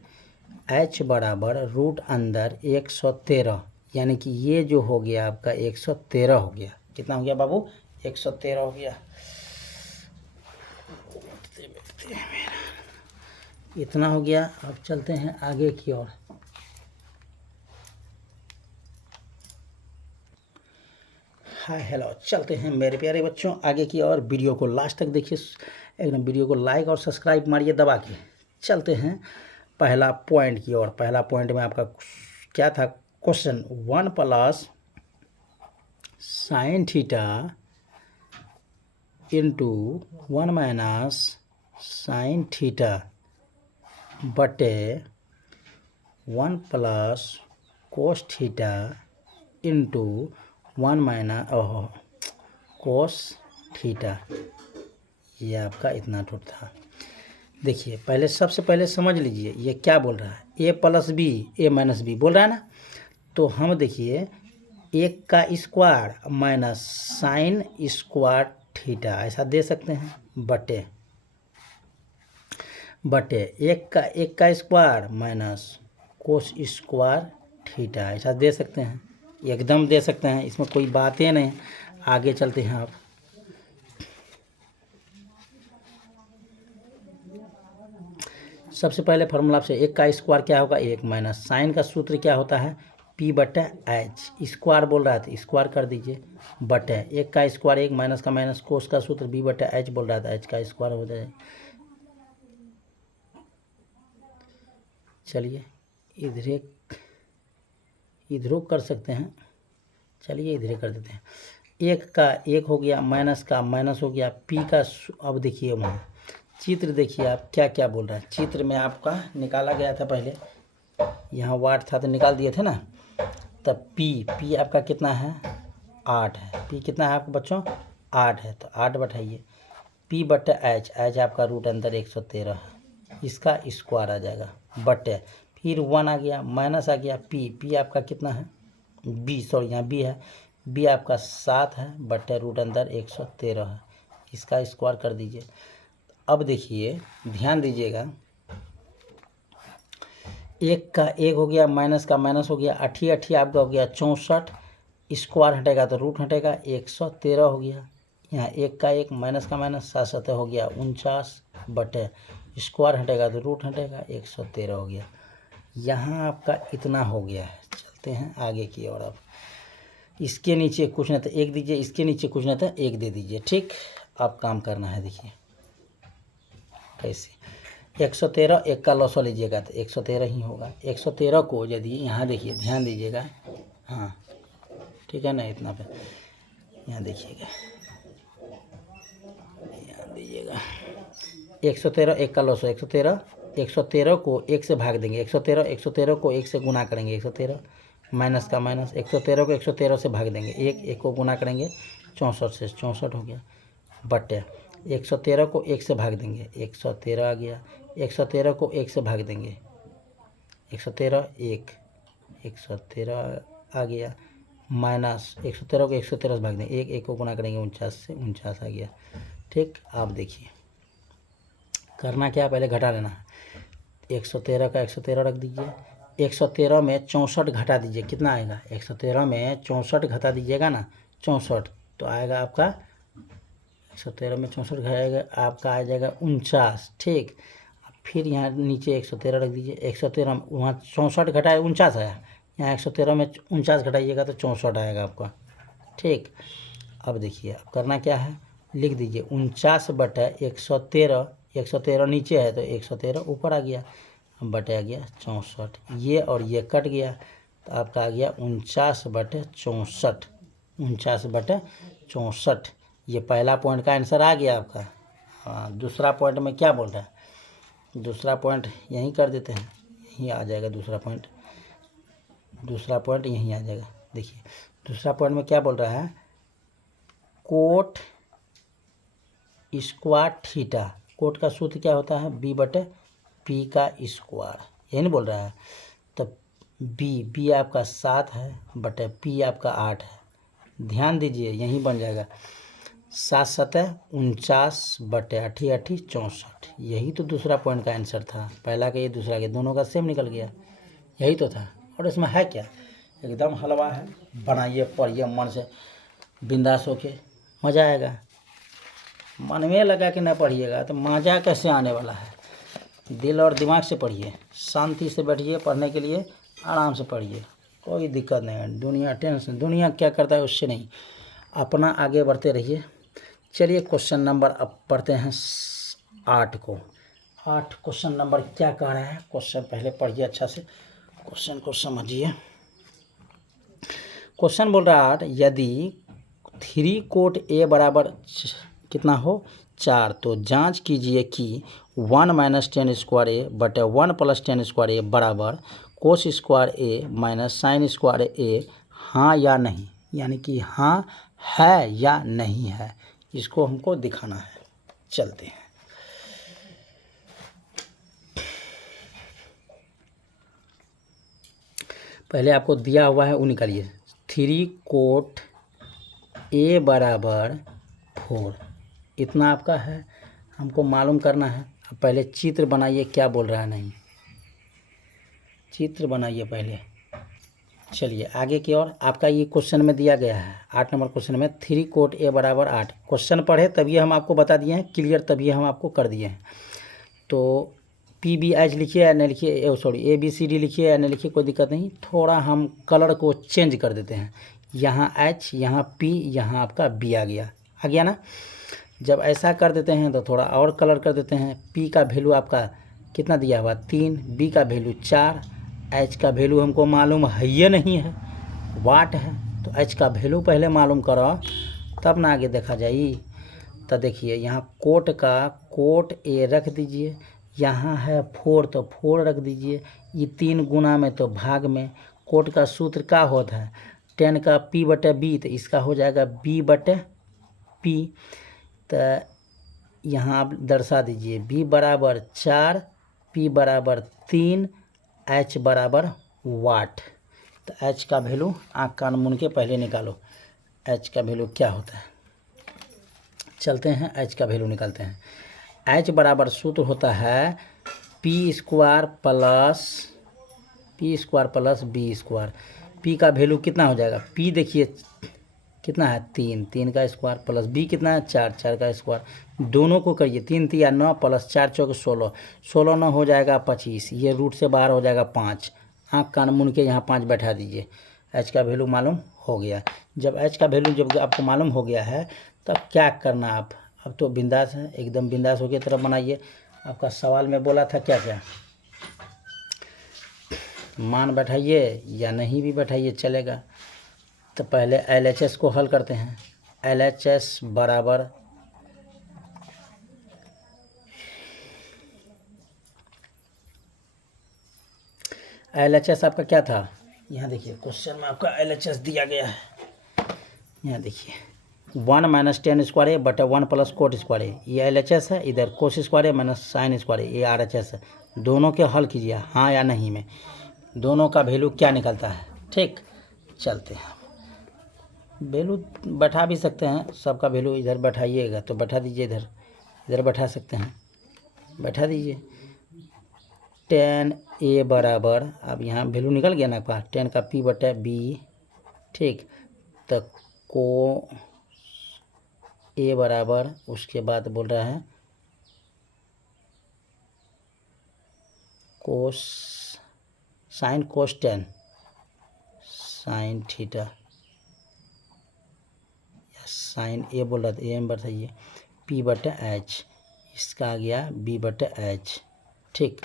h बराबर रूट अंदर 113, यानी कि ये जो हो गया आपका 113 हो गया। कितना हो गया बाबू, 113 हो गया। इतना हो गया। अब चलते हैं आगे की ओर। हाय हेलो, चलते हैं मेरे प्यारे बच्चों आगे की ओर। वीडियो को लास्ट तक देखिए, एकदम वीडियो को लाइक और सब्सक्राइब मारिए दबा के। चलते हैं पहला पॉइंट की ओर। पहला पॉइंट में आपका क्या था question, 1 plus sine theta into 1 minus sine theta बटे 1 plus cos theta into 1 minus cos theta. ये आपका इतना टूट था। देखिए पहले सबसे पहले समझ लीजिए ये क्या बोल रहा है, ए प्लस बी ए माइनस बी बोल रहा है ना। तो हम देखिए 1 का square minus sine square theta ऐसा दे सकते हैं, बटे 1 का square minus cos square theta ऐसा दे सकते हैं, एकदम दे सकते हैं, इसमें कोई बातें नहीं। आगे चलते हैं आप। सबसे पहले फार्मूला से 1 का स्क्वायर क्या होगा 1 माइनस साइन का सूत्र क्या होता है पी बटे एच, स्क्वायर बोल रहा था स्क्वायर कर दीजिए, बटे 1 का स्क्वायर 1 माइनस का माइनस कोस का सूत्र बी बटे एच बोल रहा था, एच का स्क्वायर हो जाए। चलिए इधर कर सकते हैं, चलिए इधर कर देते हैं। 1 का 1 हो गया, माइनस का माइनस हो गया, पी का अब देखिए वहाँ चित्र देखिए आप क्या क्या बोल रहा है। चित्र में आपका निकाला गया था पहले, यहाँ वाट था तो निकाल दिए थे ना। तब पी आपका कितना है 8 है, पी कितना है आपको बच्चों 8 है, तो 8 बैठाइए पी बटे एच, एच आपका रूट अंदर 113 है, इसका स्क्वायर आ जाएगा, बटे फिर 1 आ गया, माइनस आ गया पी आपका कितना है बी, सॉरी यहाँ बी है, बी आपका 7 है, बटे रूट अंदर 113 है, इसका स्क्वायर कर दीजिए। अब देखिए ध्यान दीजिएगा, 1 का 1 हो गया, माइनस का माइनस हो गया, 8 8 आपका हो गया 64, स्क्वायर हटेगा तो रूट हटेगा 113 हो गया। यहाँ 1 का 1 माइनस का माइनस 7 7 हो गया 49, बटे स्क्वायर हटेगा तो रूट हटेगा 113 हो गया। यहाँ आपका इतना हो गया है। चलते हैं आगे की ओर। अब इसके नीचे कुछ नहीं था 1 दीजिए, इसके नीचे कुछ नहीं था 1 दे दीजिए। ठीक, आप काम करना है, देखिए कैसे 113 1 का लॉस लीजिएगा तो 113 ही होगा। 113 को यदि यहाँ देखिए ध्यान दीजिएगा, हाँ ठीक है ना, इतना पे यहाँ देखिएगा, ध्यान दीजिएगा 113 1 का लॉस 113 को 1 से भाग देंगे, 113 को 1 से गुना करेंगे, 113 माइनस का माइनस 113 को 113 से भाग देंगे, 1 को गुना करेंगे 64 से, 64 हो गया, बटे 113 को 1 से भाग देंगे 113 आ गया, 113 को 1 से भाग देंगे 113 113 आ गया, माइनस 113 को 113 से भाग देंगे 1 को गुना करेंगे 49 से, 49 आ गया। ठीक, आप देखिए करना क्या, पहले घटा लेना है, 113 का 113 रख दीजिए, 113 में 64 घटा दीजिए, कितना आएगा? 113 में 64 घटा दीजिएगा ना, 64, तो आएगा आपका 113 में 64 घटाएगा आपका आ जाएगा 49। ठीक, फिर यहाँ नीचे 113 रख दीजिए। 113 वहाँ 64 घटाए 49 आया, यहाँ 113 में 49 घटाइएगा तो 64 आएगा आपका। ठीक, अब देखिए अब करना क्या है, लिख दीजिए 49/113, 113 नीचे है तो 113 ऊपर आ गया, बटे आ गया 64, ये और ये कट गया तो आपका आ गया 49/64, 49/64। ये पहला पॉइंट का आंसर आ गया आपका। हाँ, दूसरा पॉइंट में क्या बोल रहा है, दूसरा पॉइंट यहीं कर देते हैं, यहीं आ जाएगा दूसरा पॉइंट, दूसरा पॉइंट यहीं आ जाएगा। देखिए दूसरा पॉइंट में क्या बोल रहा है, कोट स्क्वायर थीटा, कोट का सूत्र क्या होता है, b/p का स्क्वायर, यही नहीं बोल रहा है। तो b आपका 7 है बटे p आपका 8 है, ध्यान दीजिए यहीं बन जाएगा 7×7 49/8 64। यही तो दूसरा पॉइंट का आंसर था, पहला का ये दूसरा के दोनों का सेम निकल गया, यही तो था। और इसमें है क्या, एकदम हलवा है, बनाइए पढ़िए मन से बिंदास होके, मज़ा आएगा। मन में लगा कि ना पढ़िएगा तो मज़ा कैसे आने वाला है, दिल और दिमाग से पढ़िए, शांति से बैठिए पढ़ने के लिए, आराम से पढ़िए, कोई दिक्कत नहीं है। दुनिया टेंशन, दुनिया क्या करता है उससे नहीं, अपना आगे बढ़ते रहिए। चलिए क्वेश्चन नंबर अब पढ़ते हैं 8 को। 8 क्वेश्चन नंबर क्या कह रहा है, क्वेश्चन पहले पढ़िए अच्छा से, क्वेश्चन को समझिए। क्वेश्चन बोल रहा है यदि 3 कोट A बराबर कितना हो 4, तो जांच कीजिए कि 1 - 10 स्क्वायर A बटे 1 + 10 स्क्वायर A बराबर cos square A minus sine square A, हाँ या नहीं, यानी कि हाँ है या नहीं है, इसको हमको दिखाना है। चलते हैं, पहले आपको दिया हुआ है वो निकालिए। 3 कोट A बराबर 4, इतना आपका है, हमको मालूम करना है। अब पहले चित्र बनाइए, क्या बोल रहा है, नहीं चित्र बनाइए पहले। चलिए आगे की ओर, आपका ये क्वेश्चन में दिया गया है 8 नंबर क्वेश्चन में 3 कोट A बराबर 8, क्वेश्चन पढ़े तभी हम आपको बता दिए हैं, क्लियर तभी हम आपको कर दिए हैं। तो PBH लिखिए या नहीं लिखिए, सॉरी ABCD लिखिए या नहीं लिखिए, कोई दिक्कत नहीं, थोड़ा हम कलर को चेंज कर देते हैं, यहाँ H यहाँ P यहाँ आपका B आ गया ना। जब ऐसा कर देते हैं तो थोड़ा और कलर कर देते हैं। P का वैल्यू आपका कितना दिया हुआ 3, B का वैल्यू 4, H का वैल्यू हमको मालूम है ये नहीं है, वाट है, तो H का वैल्यू पहले मालूम करो तब ना आगे देखा जाए। तो देखिए यहाँ कोट A रख दीजिए, यहाँ है 4 तो 4 रख दीजिए, ये 3 गुना में तो भाग में, कोट का सूत्र क्या होता है 10 का P/B, तो इसका हो जाएगा B/P। तो यहाँ आप दर्शा दीजिए B बराबर 4, P बराबर 3, H बराबर वाट। तो H का वैल्यू आँख कान मुन के पहले निकालो, H का वैल्यू क्या होता है। चलते हैं H का वैल्यू निकालते हैं। H बराबर सूत्र होता है P² + B²। P का वैल्यू कितना हो जाएगा, P देखिए कितना है 3, 3 का स्क्वायर प्लस B कितना है 4, 4 का स्क्वायर, दोनों को करिए 3 3 9 प्लस 4 4 16, 16 9 हो जाएगा 25, ये रूट से बाहर हो जाएगा 5, आँख कान मुन के यहाँ 5 बैठा दीजिए। H का वैल्यू मालूम हो गया। जब H का वैल्यू जब आपको मालूम हो गया है तब क्या करना आप, अब तो बिंदास है, एकदम बिंदास होकर तरफ बनाइए। आपका सवाल में बोला था क्या क्या, मान बैठाइए या नहीं भी बैठाइए चलेगा। तो पहले LHS को हल करते हैं। LHS बराबर LHS आपका क्या था, यहाँ देखिए क्वेश्चन में आपका LHS दिया गया है, यहाँ देखिए 1 - 10 स्क्वायर A बटे 1 + कोट स्क्वायर A, ये LHS है, इधर cos square A minus sine square A, ये RHS है। दोनों के हल कीजिए हाँ या नहीं में, दोनों का वैल्यू क्या निकलता है। ठीक, चलते हैं, वैल्यू बैठा भी सकते हैं, सबका वैल्यू इधर बैठाइएगा तो बैठा दीजिए, इधर बैठा सकते हैं, बैठा दीजिए। टेन ए बराबर, अब यहाँ वैल्यू निकल गया ना आपका, टेन का पी बटा बी, ठीक। तो को ए बराबर, उसके बाद बोल रहा है कोस sine cos ten sine theta, या साइन ए बोल रहा था, ए नंबर था ये, पी बटा एच, इसका आ गया बी बटा एच, ठीक।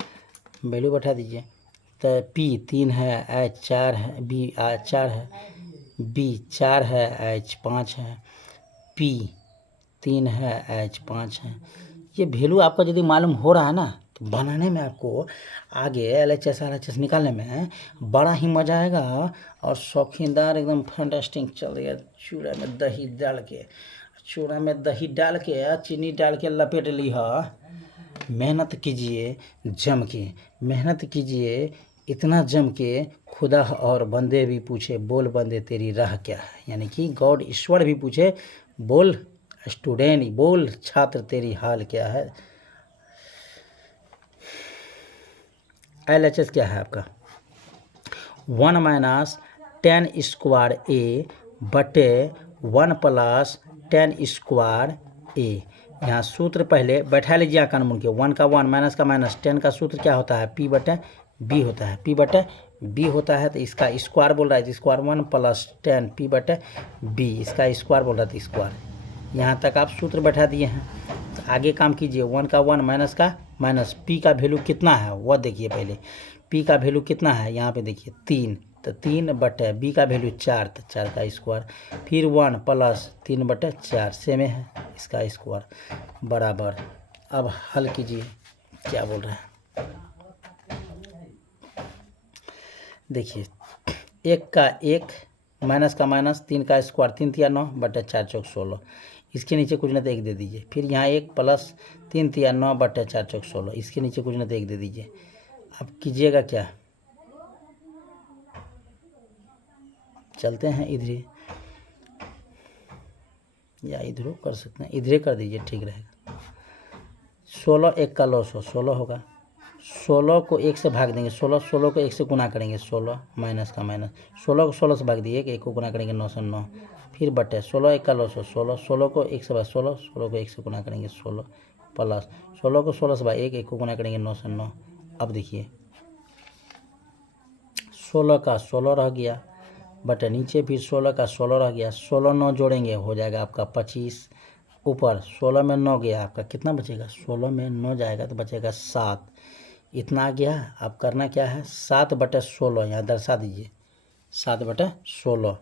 वैल्यू बैठा दीजिए। तो पी 3 है, एच 4 है, बी 4 है, बी 4 है, एच 5 है, पी 3 है, एच 5 है। ये वैल्यू आपका यदि मालूम हो रहा है ना, तो बनाने में आपको आगे LHS RHS निकालने में बड़ा ही मज़ा आएगा, और शौकीनदार एकदम फंटास्टिक चलेगा। चूड़ा में दही डाल के, चूड़ा में दही डाल के, चीनी डाल के लपेट ली है। मेहनत कीजिए जम के, मेहनत कीजिए इतना जम के, खुदा और बंदे भी पूछे, बोल बंदे तेरी राह क्या है, यानी कि गॉड ईश्वर भी पूछे, बोल स्टूडेंट, बोल छात्र तेरी हाल क्या है। LHS क्या है आपका, 1 माइनस 10 स्क्वायर ए बटे 1 प्लस 10 स्क्वायर ए। यहाँ सूत्र पहले बैठा लीजिए आकार मुन के, 1 का 1 माइनस का माइनस, 10 का सूत्र क्या होता है, पी बटे बी होता है, पी बटे बी होता है। तो इसका स्क्वायर बोल रहा है, स्क्वायर 1 प्लस 10 पी बटे बी, इसका स्क्वायर बोल रहा था स्क्वायर। यहाँ तक आप सूत्र बैठा दिए हैं। तो आगे काम कीजिए, 1 का 1 माइनस का माइनस, पी का वैल्यू कितना है वह देखिए पहले, पी का वैल्यू कितना है यहाँ पे देखिए 3, तो 3 बटे बी का वैल्यू 4, तो 4 का स्क्वायर, फिर 1 प्लस 3 बटे 4 सेम है, इसका स्क्वायर बराबर। अब हल कीजिए, क्या बोल रहे हैं देखिए, 1 का 1 माइनस का माइनस, 3 का स्क्वायर, 3 तिया 9 बटे 4 चौक 16, इसके नीचे कुछ ना तो 1 दे दीजिए। फिर यहाँ 1 प्लस 3 तिया 9 बटे 4 चौक 16, इसके नीचे कुछ ना तो 1 दे दीजिए। अब कीजिएगा क्या, चलते हैं इधर, या इधर कर सकते हैं, इधर कर दीजिए ठीक रहेगा। 16 1 का लॉस हो 16 होगा, 16 को 1 से भाग देंगे, 16 को 1 से गुना करेंगे, 16 माइनस का माइनस, 16 को 16 से भाग दिए, 1 को गुना करेंगे 9 से 9, फिर बटे 16 1 का लॉस हो 16 को 1 से भाग 16 को 1 से गुना करेंगे 16 प्लस 16 को 16 से भाग 1 को गुना करेंगे 9 से 9। अब देखिए 16 का 16 रह गया, बटे नीचे फिर 16 का 16 रह गया, 16 9 जोड़ेंगे हो जाएगा आपका 25, ऊपर 16 में 9 गया, आपका कितना बचेगा, 16 में 9 जाएगा तो बचेगा 7, इतना आ गया। अब करना क्या है, 7 बटे 16 यहाँ दर्शा दीजिए, 7 बटे 16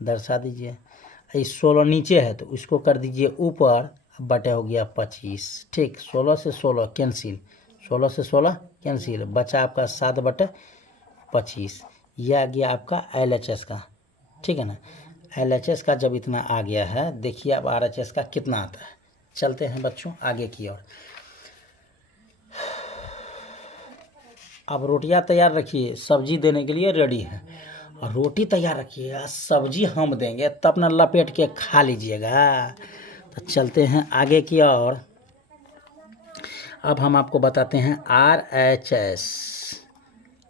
दर्शा दीजिए। इस 16 नीचे है तो इसको कर दीजिए ऊपर, बटे हो गया 25, ठीक। 16 से 16 कैंसिल, 16 से 16 कैंसिल, बचा आपका 7 बटे 25। यह आ गया आपका LHS का, ठीक है ना। LHS का जब इतना आ गया है, देखिए अब RHS का कितना आता है। चलते हैं बच्चों आगे की ओर। अब रोटियां तैयार रखिए, सब्जी देने के लिए रेडी है, और रोटी तैयार रखिए, सब्जी हम देंगे तब ना लपेट के खा लीजिएगा। तो चलते हैं आगे की ओर। अब हम आपको बताते हैं RHS।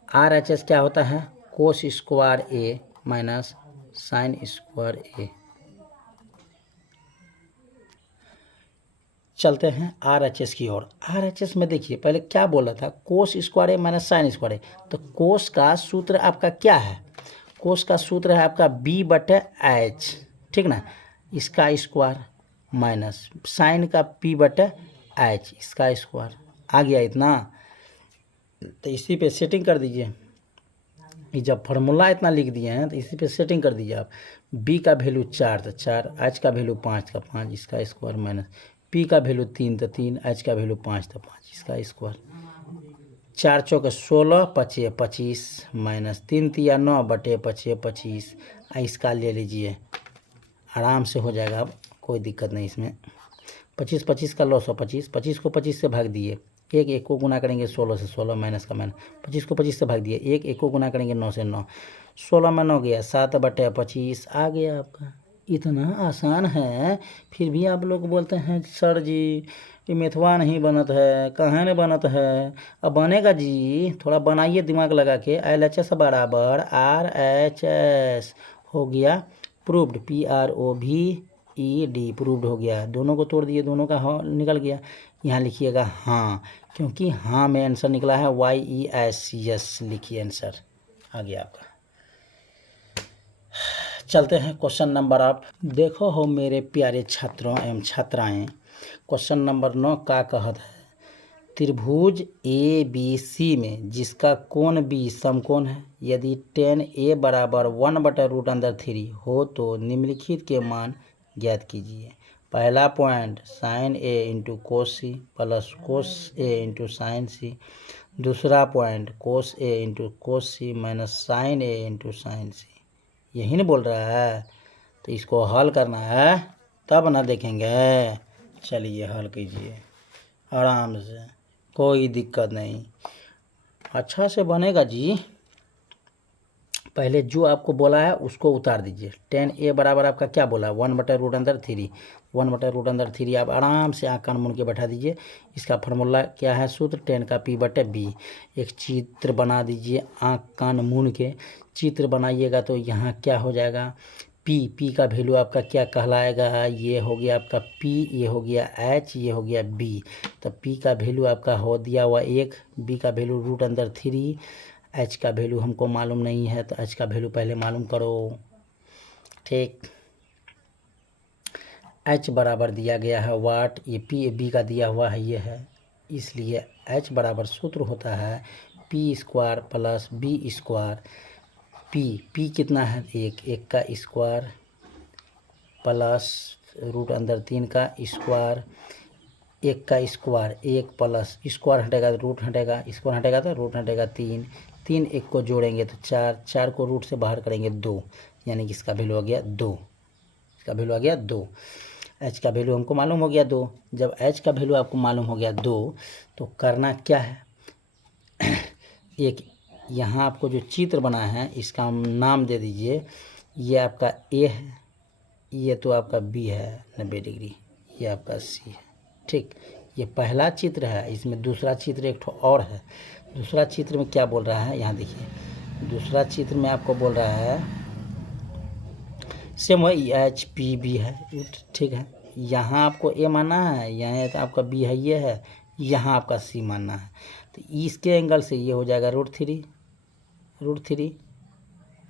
RHS क्या होता है, कोस स्क्वायर ए माइनस साइन स्क्वायर ए। चलते हैं RHS की ओर। RHS में देखिए पहले क्या बोला था, कोस स्क्वायर ए माइनस साइन स्क्वायर ए। तो कोस का सूत्र आपका क्या है, कोस का सूत्र है आपका B बटे H, ठीक ना, इसका स्क्वायर माइनस साइन का P बटे H, इसका स्क्वायर आ गया इतना। तो इसी पे सेटिंग कर दीजिए, जब फार्मूला इतना लिख दिए हैं तो इसी पे सेटिंग कर दीजिए आप। B का वैल्यू 4 तो 4, H का वैल्यू 5 का 5, इसका स्क्वायर माइनस P का वैल्यू 3 तो 3, H का वैल्यू 5 तो 5, इसका स्क्वायर। 4 चौक 16 पचे 25 माइनस 3 तिया 9 बटे पचे 25, इसका ले लीजिए, आराम से हो जाएगा, अब कोई दिक्कत नहीं इसमें। 25 25 का लॉस हो 25, 25 को 25 से भाग दिए, 1 को गुना करेंगे 16 से 16 माइनस का माइनस, 25 को 25 से भाग दिए, 1 को गुना करेंगे 9 से 9, 16 में 9 गया, 7 बटे 25 आ गया आपका। इतना आसान है, फिर भी आप लोग बोलते हैं सर जी ये मेथवा नहीं बनत है, कहाँ नहीं बनत है। अब बनेगा जी, थोड़ा बनाइए दिमाग लगा के। LHS बराबर RHS हो गया प्रूव्ड, PROVED प्रूव्ड हो गया। दोनों को तोड़ दिए, दोनों का हाँ निकल गया। यहाँ लिखिएगा हाँ, क्योंकि हाँ में आंसर निकला है YES, यस लिखिए आंसर आ गया आपका। चलते हैं क्वेश्चन नंबर आप देखो हो मेरे प्यारे छात्रों एवं छात्राएं। क्वेश्चन नंबर 9 का कहत है त्रिभुज ABC में जिसका कोण B समकोण है, यदि tan A बराबर 1/√3 हो तो निम्नलिखित के मान ज्ञात कीजिए। पहला point sin A into cos C plus cos A into sine C। दूसरा point cos A into cos C minus sine A into sine C। यही नहीं बोल रहा है, तो इसको हल करना है तब ना देखेंगे। चलिए हल कीजिए आराम से, कोई दिक्कत नहीं, अच्छा से बनेगा जी। पहले जो आपको बोला है उसको उतार दीजिए। tan A बराबर आपका क्या बोला है 1/√3, 1/√3 आप आराम से आँख कान मुन के बैठा दीजिए। इसका फार्मूला क्या है सूत्र, tan का P/B। एक चित्र बना दीजिए आँख कान मुन के, चित्र बनाइएगा तो यहाँ क्या हो जाएगा P का वैल्यू आपका क्या कहलाएगा, ये हो गया आपका P, ये हो गया H, ये हो गया B। तो P का वैल्यू आपका हो दिया हुआ 1, B का वैल्यू √3, H का वैल्यू हमको मालूम नहीं है तो H का वैल्यू पहले मालूम करो। ठीक, H बराबर दिया गया है वाट, ये B का दिया हुआ है ये है, इसलिए H बराबर सूत्र होता है P² प्लस B²। P कितना है 1 का स्क्वायर प्लस √3 का स्क्वायर, 1 का स्क्वायर 1 प्लस स्क्वायर हटेगा तो रूट हटेगा, स्क्वायर हटेगा तो रूट हटेगा 3, 3 1 को जोड़ेंगे तो 4, 4 को रूट से बाहर करेंगे 2, यानी कि इसका वैल्यू आ गया 2, इसका वैल्यू आ गया 2। H का वैल्यू हमको मालूम हो गया 2। जब H का वैल्यू आपको मालूम हो गया 2 तो करना क्या है एक यहाँ आपको जो चित्र बना है इसका नाम दे दीजिए। ये आपका A है, ये तो आपका B है 90 डिग्री, ये आपका C है। ठीक, ये पहला चित्र है। इसमें दूसरा चित्र एक ठो और है। दूसरा चित्र में क्या बोल रहा है यहाँ देखिए, दूसरा चित्र में आपको बोल रहा है सेम वही HPB है। ठीक है, यहाँ आपको A मानना है, यहाँ तो आपका B है ये है, यहाँ आपका C मानना है। तो इसके एंगल से ये हो जाएगा √3।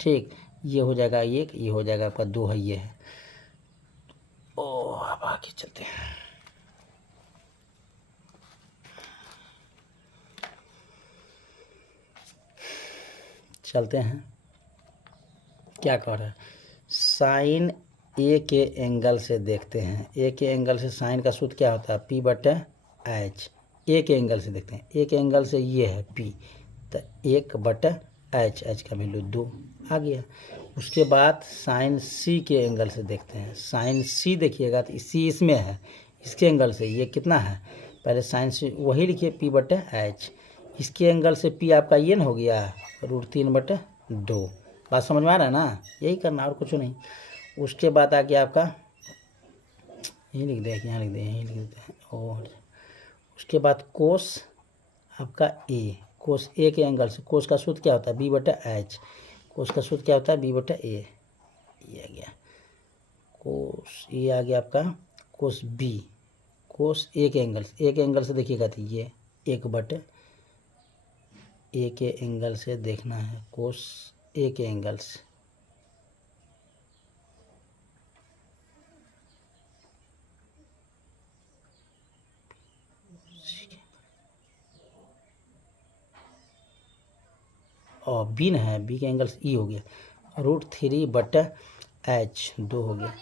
ठीक, ये हो जाएगा 1, ये हो जाएगा आपका 2 है ये है। ओह अब आगे चलते हैं। चलते हैं क्या कह रहा है, साइन A के एंगल से देखते हैं। A के एंगल से साइन का सूत्र क्या होता है P/H। A के एंगल से देखते हैं, A के एंगल से ये है P, तो 1/H, H का वैल्यू 2 आ गया। उसके बाद साइन C के एंगल से देखते हैं। साइन C देखिएगा तो C इसमें है, इसके एंगल से ये कितना है, पहले साइन C वही लिखिए P/H। इसके एंगल से P आपका ये ना हो गया √3/2। बात समझ में आ रहा है ना, यही करना और कुछ नहीं। उसके बाद आ गया आपका यही लिख दें, यहाँ लिख दें, यही लिख देते हैं। और उसके बाद कोस आपका A, कोस A के एंगल से कोस का सूत्र क्या होता है B/H। कोस का सूत्र क्या होता है B/A, ये आ गया कोस, ये आ गया आपका कोस B। कोस A के एंगल से देखिएगा तो ये 1/A के एंगल से देखना है, कोस A के एंगल से। और B न है, B के एंगल से E हो गया √3/H 2 हो गया।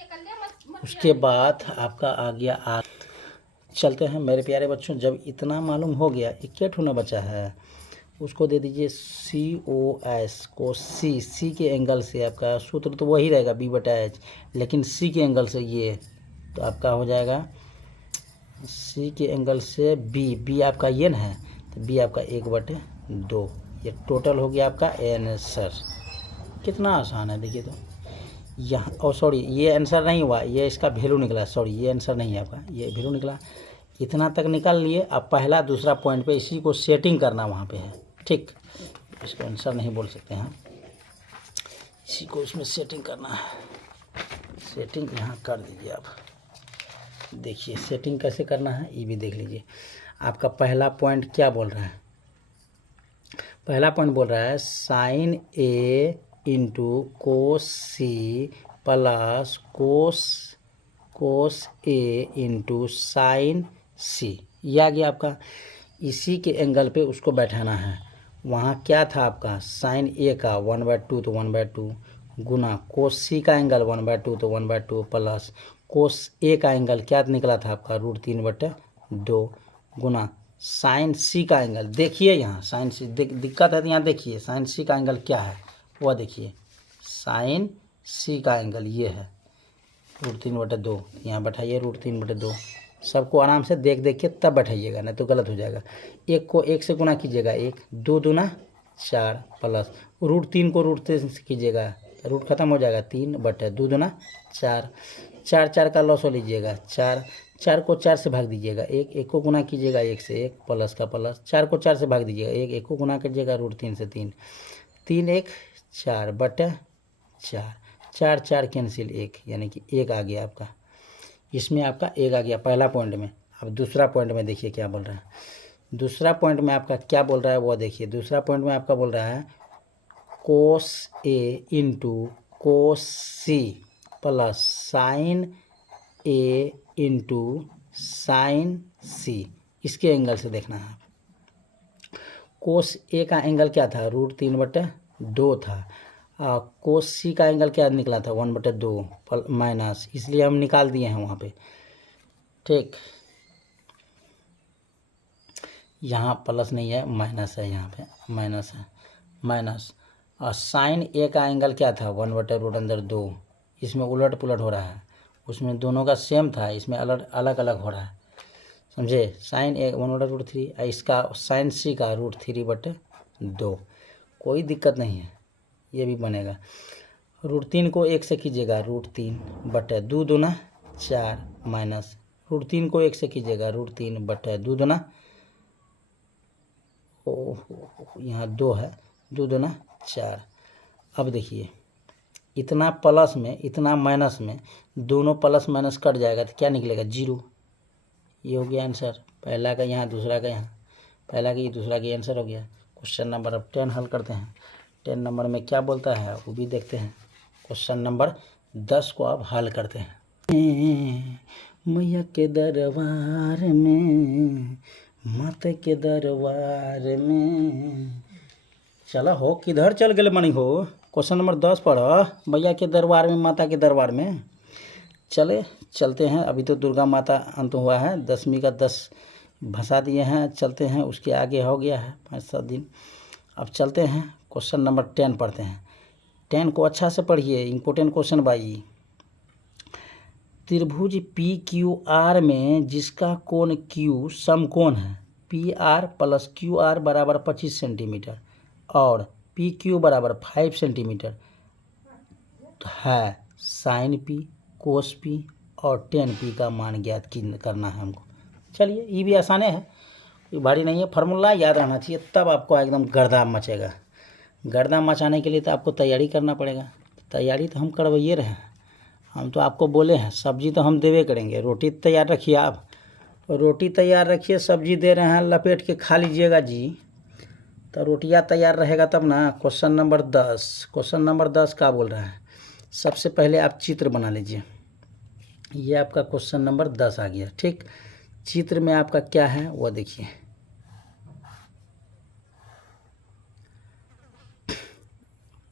उसके बाद आपका आ गया चलते हैं मेरे प्यारे बच्चों, जब इतना मालूम हो गया, इक्केट होना बचा है, उसको दे दीजिए COS को C के एंगल से आपका सूत्र तो वही रहेगा B/H, लेकिन C के एंगल से ये तो आपका हो जाएगा C के एंगल से B आपका ये न है तो B आपका 1/2। ये टोटल हो गया आपका आंसर। कितना आसान है देखिए। तो यहाँ सॉरी ये आंसर नहीं हुआ, ये इसका वैल्यू निकला, सॉरी ये आंसर नहीं है आपका, ये वैल्यू निकला। इतना तक निकाल लिए। अब पहला दूसरा पॉइंट पे इसी को सेटिंग करना वहाँ पे है, ठीक। इसको आंसर नहीं बोल सकते हैं, इसी को इसमें सेटिंग करना है। सेटिंग यहाँ कर दीजिए आप। देखिए सेटिंग कैसे करना है ये भी देख लीजिए। आपका पहला पॉइंट क्या बोल रहा है? पहला पॉइंट बोल रहा है sine A into cos C plus cos A into sine C. ये आ गया आपका। इसी के एंगल पे उसको बैठाना है। वहाँ क्या था आपका साइन ए का 1/2 तो 1/2 गुना कोस सी का एंगल 1/2 तो 1/2 प्लस कोस ए का एंगल क्या निकला था आपका √3/2 गुना साइन सी का एंगल। देखिए यहाँ साइन सी दिक्कत है तो यहाँ देखिए साइन सी का एंगल क्या है वह देखिए। साइन सी का एंगल ये है √3/2। यहाँ बैठाइए √3/2। सबको आराम से देख देख के तब बैठाइएगा, नहीं तो गलत हो जाएगा। एक को एक से गुना कीजिएगा, 1 2 दूना 4 प्लस √3 को √3 से कीजिएगा, रूट खत्म हो जाएगा 3/2 दूना 4 4 4 का लॉस हो लीजिएगा 4 4 को 4 से भाग दीजिएगा, 1 को गुना कीजिएगा 1 से 1 प्लस का प्लस 4 को 4 से भाग दीजिएगा 1 को गुना कीजिएगा √3 से 3 3 1 4/4 4 4 कैंसिल 1 यानी कि 1 आ गया आपका। इसमें आपका 1 आ गया पहला पॉइंट में। अब दूसरा पॉइंट में देखिए क्या बोल रहा है। दूसरा पॉइंट में आपका क्या बोल रहा है वो देखिए। दूसरा पॉइंट में आपका बोल रहा है cos A into cos C plus sine A into sine C. इसके एंगल से देखना है। कोस ए का एंगल क्या था √3/2 था। कोस सी का एंगल क्या निकला था 1/2 माइनस, इसलिए हम निकाल दिए हैं वहाँ पे, ठीक। यहाँ प्लस नहीं है माइनस है, यहाँ पे माइनस है माइनस। और साइन ए का एंगल क्या था 1/√2। इसमें उलट पुलट हो रहा है, उसमें दोनों का सेम था, इसमें अलग अलग हो रहा है, समझे। साइन ए 1/√3 इसका साइन सी का √3/2। कोई दिक्कत नहीं है, ये भी बनेगा। √3 को 1 से कीजिएगा √3/2 दूना 4 माइनस √3 को 1 से कीजिएगा √3/2 दूना यहाँ 2 है 2 दूना 4। अब देखिए इतना प्लस में इतना माइनस में दोनों प्लस माइनस कट जाएगा तो क्या निकलेगा 0। ये हो गया आंसर पहला का यहाँ, दूसरा का यहाँ, पहला की दूसरा की आंसर हो गया। क्वेश्चन नंबर अब 10 हल करते हैं। 10 नंबर में क्या बोलता है वो भी देखते हैं। क्वेश्चन नंबर 10 को अब हल करते हैं। मैया के दरबार में माता के दरबार में चला हो किधर चल गए मनी हो। क्वेश्चन नंबर 10 पढ़। मैया के दरबार में माता के दरबार में चलते हैं। अभी तो दुर्गा माता अंत हुआ है, 10वीं का 10 भसा दिए हैं, चलते हैं। उसके आगे हो गया है 5-7 दिन। अब चलते हैं क्वेश्चन नंबर 10 पढ़ते हैं। 10 को अच्छा से पढ़िए, इम्पोर्टेंट क्वेश्चन भाई। त्रिभुज PQR में जिसका कोण Q समकोण है PR + QR बराबर 25 सेंटीमीटर और PQ बराबर 5 सेंटीमीटर है, साइन P कोस P और tan P का मान ज्ञात करना है हमको। चलिए ये भी आसान है, ये भारी नहीं है, फार्मूला याद रहना चाहिए, तब आपको एकदम गर्दा मचेगा। गर्दा मचाने के लिए तो आपको तैयारी करना पड़ेगा। तैयारी तो हम करवाइए रहे हैं, हम तो आपको बोले हैं सब्जी तो हम देवे करेंगे। रोटी तैयार रखिए, आप रोटी तैयार रखिए, सब्जी दे रहे हैं लपेट के खा लीजिएगा जी, तो रोटियां तैयार रहेगा तब ना। क्वेश्चन नंबर 10 का बोल रहा है। सबसे पहले आप चित्र बना लीजिए। ये आपका क्वेश्चन नंबर 10 आ गया, ठीक। चित्र में आपका क्या है वो देखिए।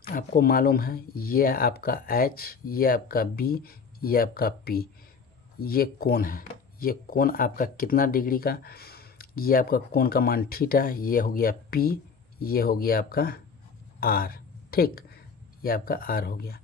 आपको मालूम है ये आपका H, ये आपका B, ये आपका P, ये कोण है। ये कोण आपका कितना डिग्री का, ये आपका कोण का मान थीटा, ये हो गया P, ये हो गया आपका R, ठीक। ये आपका R हो गया।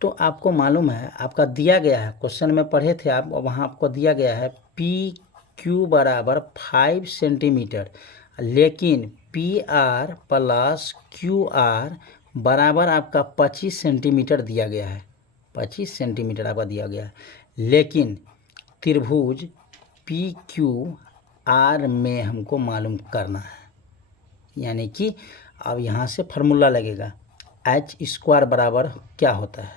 तो आपको मालूम है आपका दिया गया है, क्वेश्चन में पढ़े थे आप, वहाँ आपको दिया गया है PQ बराबर 5 सेंटीमीटर, लेकिन PR + QR बराबर आपका 25 सेंटीमीटर दिया गया है। 25 सेंटीमीटर आपका दिया गया है, लेकिन त्रिभुज पी क्यू आर में हमको मालूम करना है, यानी कि अब यहाँ से फार्मूला लगेगा। एच स्क्वायर बराबर क्या होता है,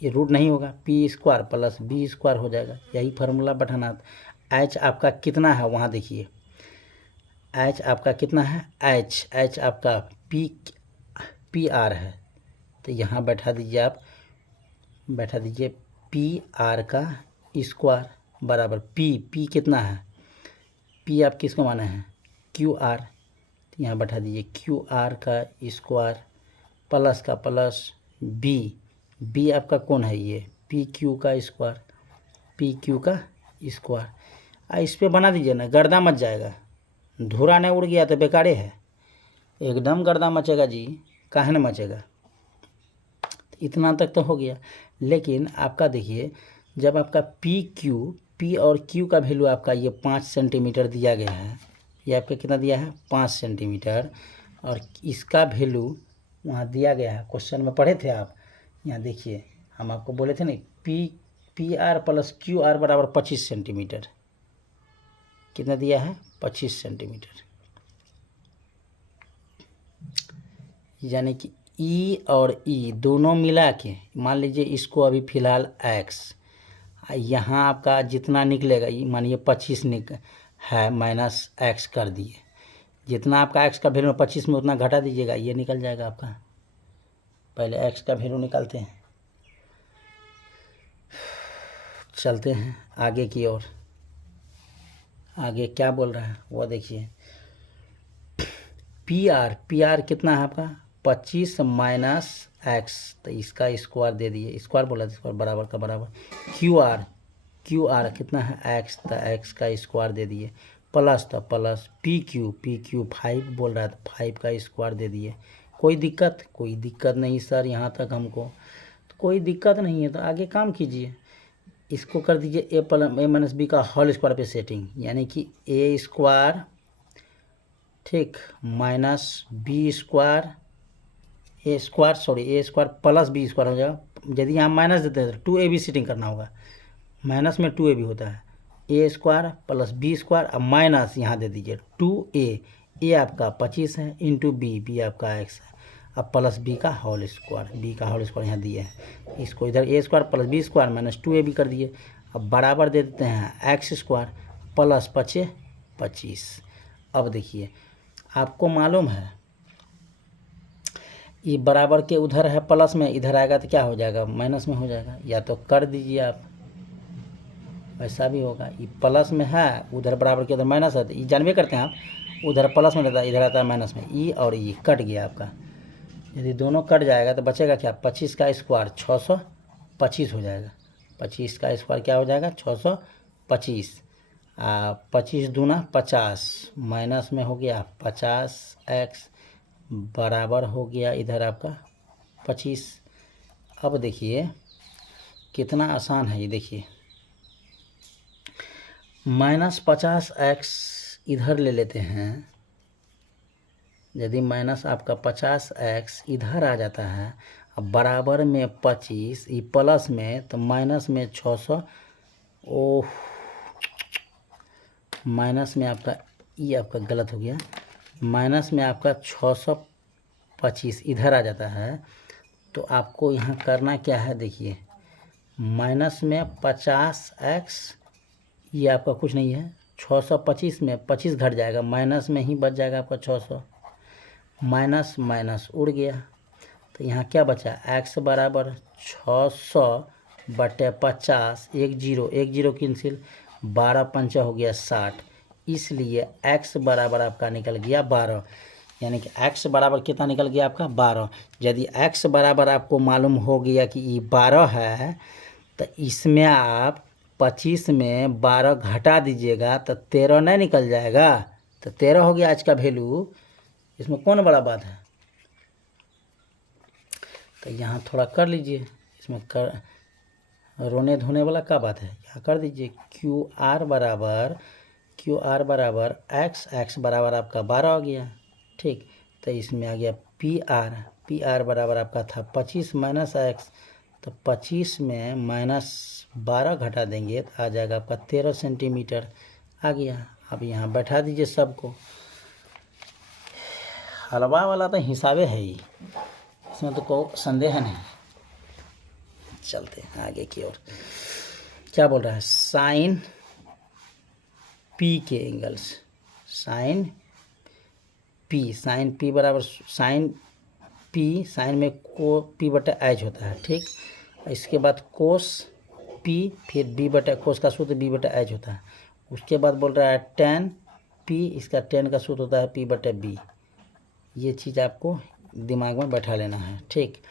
ये रूट नहीं होगा, P square plus B square हो जाएगा, यही फार्मूला बैठाना। एच आपका कितना है वहाँ देखिए, एच आपका कितना है, एच आपका पी आर है, तो यहाँ बैठा दीजिए, आप बैठा दीजिए पी आर का स्क्वायर बराबर पी कितना है, पी आप किसको माने हैं, क्यू आर, तो यहाँ बैठा दीजिए क्यू आर का स्क्वायर प्लस का प्लस बी आपका कौन है, ये पी क्यू का स्क्वायर, पी क्यू का स्क्वायर। इस पर बना दीजिए ना, गर्दा मच जाएगा, धुरा नहीं उड़ गया तो बेकारे है, एकदम गर्दा मचेगा जी, काहे न मचेगा। इतना तक तो हो गया, लेकिन आपका देखिए जब आपका पी और क्यू का वैल्यू आपका ये 5 सेंटीमीटर दिया गया है, ये आपका कितना दिया है 5 सेंटीमीटर, और इसका वैल्यू वहाँ दिया गया है, क्वेश्चन में पढ़े थे आप, यहाँ देखिए हम आपको बोले थे ना P R plus Q R बराबर 25 सेंटीमीटर, कितना दिया है 25 सेंटीमीटर, यानी कि ई और ई दोनों मिला के मान लीजिए इसको अभी फ़िलहाल एक्स, यहाँ आपका जितना निकलेगा ये मानिए 25 है, माइनस एक्स कर दिए, जितना आपका एक्स का वैल्यू 25 में उतना घटा दीजिएगा, ये निकल जाएगा आपका। पहले एक्स का वैल्यू निकालते हैं, चलते हैं आगे की ओर। आगे क्या बोल रहा है वो देखिए, पी आर कितना है आपका 25 माइनस एक्स, तो इसका स्क्वायर दे दिए, स्क्वायर बोला स्क्वायर बराबर का बराबर, क्यू आर कितना है एक्स, तो एक्स का स्क्वायर दे दिए, प्लस तो प्लस पी क्यू 5 बोल रहा है तो 5 का स्क्वायर दे दिए। कोई दिक्कत नहीं सर, यहाँ तक हमको तो कोई दिक्कत नहीं है, तो आगे काम कीजिए, इसको कर दीजिए ए माइनस बी का होल स्क्वायर पे सेटिंग, यानी कि ए स्क्वायर ठीक माइनस बी स्क्वायर ए स्क्वायर प्लस बी स्क्वायर हो जाएगा। यदि यहाँ माइनस देते हैं तो 2ab सेटिंग करना होगा, माइनस में 2ab होता है, ए स्क्वायर प्लस बी स्क्वायर, अब माइनस यहाँ दे दीजिए 2a आपका 25 है इंटू बी आपका x है, अब प्लस बी का होल स्क्वायर यहाँ दिए है, इसको इधर A square plus B square minus 2ab कर दिए, अब बराबर दे देते हैं एक्स स्क्वायर प्लस 25। अब देखिए आपको मालूम है ये बराबर के उधर है प्लस में, इधर आएगा तो क्या हो जाएगा माइनस में हो जाएगा, या तो कर दीजिए आप, वैसा भी होगा, ये प्लस में है उधर बराबर के उधर माइनस है, तो ये जानवे करते हैं आप, उधर प्लस में रहता है इधर आता है माइनस में, ई और ई कट गया आपका, यदि दोनों कट जाएगा तो बचेगा क्या 25 का स्क्वायर 625 हो जाएगा, 25 का स्क्वायर क्या हो जाएगा 625, 25 दूना 50 माइनस में हो गया 50x बराबर हो गया इधर आपका 25। अब देखिए कितना आसान है ये, देखिए माइनस 50x इधर ले लेते हैं, यदि माइनस आपका 50x इधर आ जाता है, अब बराबर में 25 ये प्लस में तो माइनस में 600, ओह माइनस में आपका ये आपका गलत हो गया, माइनस में आपका 625 इधर आ जाता है, तो आपको यहाँ करना क्या है देखिए, माइनस में 50x ये आपका कुछ नहीं है, 625 में 25 घट जाएगा, माइनस में ही बच जाएगा आपका 600, माइनस माइनस उड़ गया, तो यहाँ क्या बचा x बराबर 600 बटे 50, एक जीरो कैंसिल, 12 पंचा हो गया 60, इसलिए x बराबर आपका निकल गया 12, यानी कि x बराबर कितना निकल गया आपका 12। यदि x बराबर आपको मालूम हो गया कि ये 12 है, तो इसमें आप 25 में 12 घटा दीजिएगा तो 13 नहीं निकल जाएगा, तो 13 हो गया आज का वैल्यू, इसमें कौन बड़ा बात है। तो यहाँ थोड़ा कर लीजिए, इसमें कर रोने धोने वाला क्या बात है, यहाँ कर दीजिए क्यू आर बराबर एक्स बराबर आपका 12 हो गया, ठीक, तो इसमें आ गया पी आर बराबर आपका था 25 माइनस एक्स, तो 25 में -12 घटा देंगे तो आ जाएगा आपका 13 सेंटीमीटर आ गया। अब यहाँ बैठा दीजिए सबको। हलवा वाला तो हिसाबे है ही, इसमें तो कोई संदेह नहीं। चलते हैं आगे की ओर। क्या बोल रहा है, साइन पी के एंगल्स, साइन पी बराबर साइन पी, साइन में को पी बटा एच होता है, ठीक। इसके बाद कोस पी, फिर बी बटा कोस का सूत्र बी बटा एच होता है। उसके बाद बोल रहा है टेन पी, इसका टेन का सूत्र होता है पी बटा बी। ये चीज़ आपको दिमाग में बैठा लेना है, ठीक।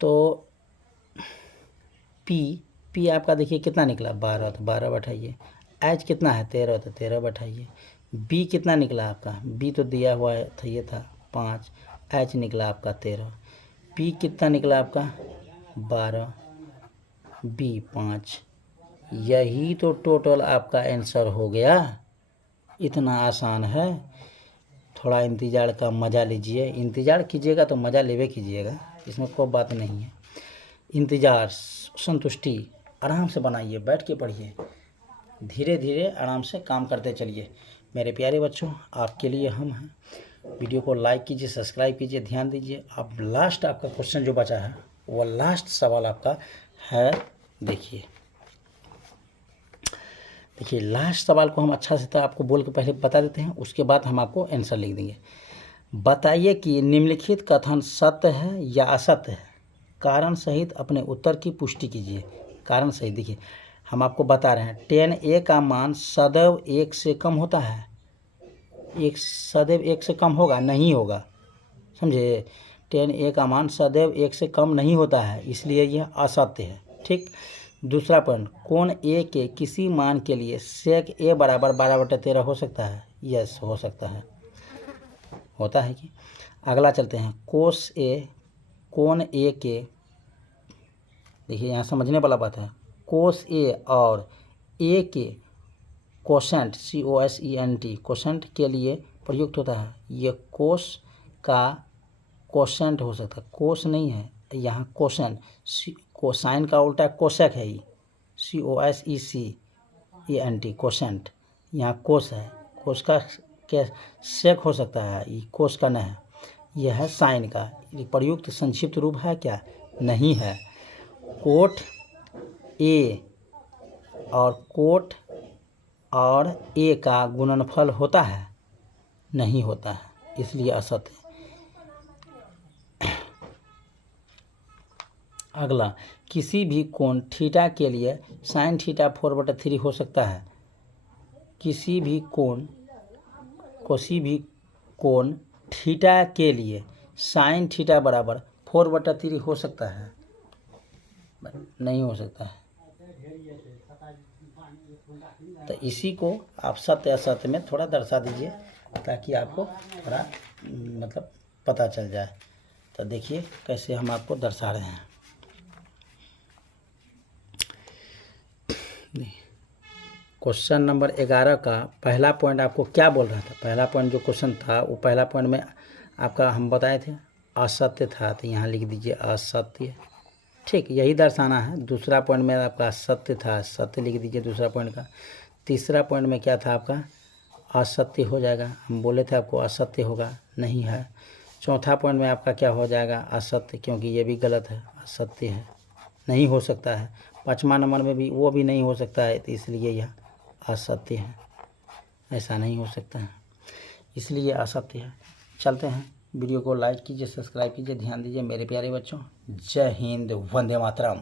तो पी आपका देखिए कितना निकला 12, तो 12 बैठाइए। एच कितना है 13, तो 13 बैठाइए। बी कितना निकला आपका, बी तो दिया हुआ है था, ये था 5, एच निकला आपका 13। पी कितना निकला आपका 12, बी 5। यही तो टोटल आपका आंसर हो गया। इतना आसान है। थोड़ा इंतज़ार का मज़ा लीजिए, इंतज़ार कीजिएगा तो मज़ा लेवे कीजिएगा, इसमें कोई बात नहीं है। इंतज़ार, संतुष्टि, आराम से बनाइए, बैठ के पढ़िए, धीरे धीरे आराम से काम करते चलिए। मेरे प्यारे बच्चों, आपके लिए हम हैं। वीडियो को लाइक कीजिए, सब्सक्राइब कीजिए, ध्यान दीजिए। अब लास्ट आपका क्वेश्चन जो बचा है वो लास्ट सवाल आपका है। देखिए लास्ट सवाल को हम अच्छा से तो आपको बोल के पहले बता देते हैं, उसके बाद हम आपको आंसर लिख देंगे। बताइए कि निम्नलिखित कथन सत्य है या असत्य है। कारण सहित अपने उत्तर की पुष्टि कीजिए। कारण सहित देखिए, हम आपको बता रहे हैं 10a का मान सदैव 1 से कम होता है। एक सदैव 1 से कम होगा नहीं होगा, समझे। 10a का मान सदैव 1 से कम नहीं होता है, इसलिए यह असत्य है, ठीक। दूसरा पॉइंट, कोण ए के किसी मान के लिए सेक ए बराबर 12/13 हो सकता है। यस, हो सकता है, होता है कि। अगला चलते हैं, कोस ए, कोण ए के, देखिए यहाँ समझने वाला बात है। कोस ए और ए के कोसेंट COSENT कोसेंट के लिए प्रयुक्त होता है। ये कोस का कोसेंट हो सकता है, कोस नहीं है यहाँ, कोसेंट। कोसाइन का उल्टा कोसेक है, ये COSECANT कोसेंट। यहाँ कोस है, कोस का क्या सेक हो सकता है, ये कोस का नहीं है। यह है साइन का, प्रयुक्त संक्षिप्त रूप है क्या, नहीं है। कोट ए और ए का गुणनफल होता है, नहीं होता है, इसलिए असत्य है। अगला, किसी भी कोण थीटा के लिए साइन थीटा 4/3 हो सकता है। किसी भी कोण थीटा के लिए साइन थीटा बराबर 4/3 हो सकता है, नहीं हो सकता है। तो इसी को आप सत्य असत्य में थोड़ा दर्शा दीजिए, ताकि आपको थोड़ा मतलब पता चल जाए। तो देखिए कैसे हम आपको दर्शा रहे हैं। क्वेश्चन नंबर 11 का पहला पॉइंट आपको क्या बोल रहा था। पहला पॉइंट जो क्वेश्चन था वो पहला पॉइंट में आपका हम बताए थे असत्य था, तो यहाँ लिख दीजिए असत्य, ठीक, यही दर्शाना है। दूसरा पॉइंट में आपका सत्य था, सत्य लिख दीजिए दूसरा पॉइंट का। तीसरा पॉइंट में क्या था आपका, असत्य हो जाएगा, हम बोले थे आपको असत्य होगा, नहीं है। चौथा पॉइंट में आपका क्या हो जाएगा, असत्य, क्योंकि ये भी गलत है, असत्य है, नहीं हो सकता है। पाँचवा नंबर में भी वो भी नहीं हो सकता है, तो इसलिए यह असत्य है, ऐसा नहीं हो सकता है, इसलिए असत्य है। चलते हैं, वीडियो को लाइक कीजिए, सब्सक्राइब कीजिए, ध्यान दीजिए मेरे प्यारे बच्चों। जय हिंद, वंदे मातरम।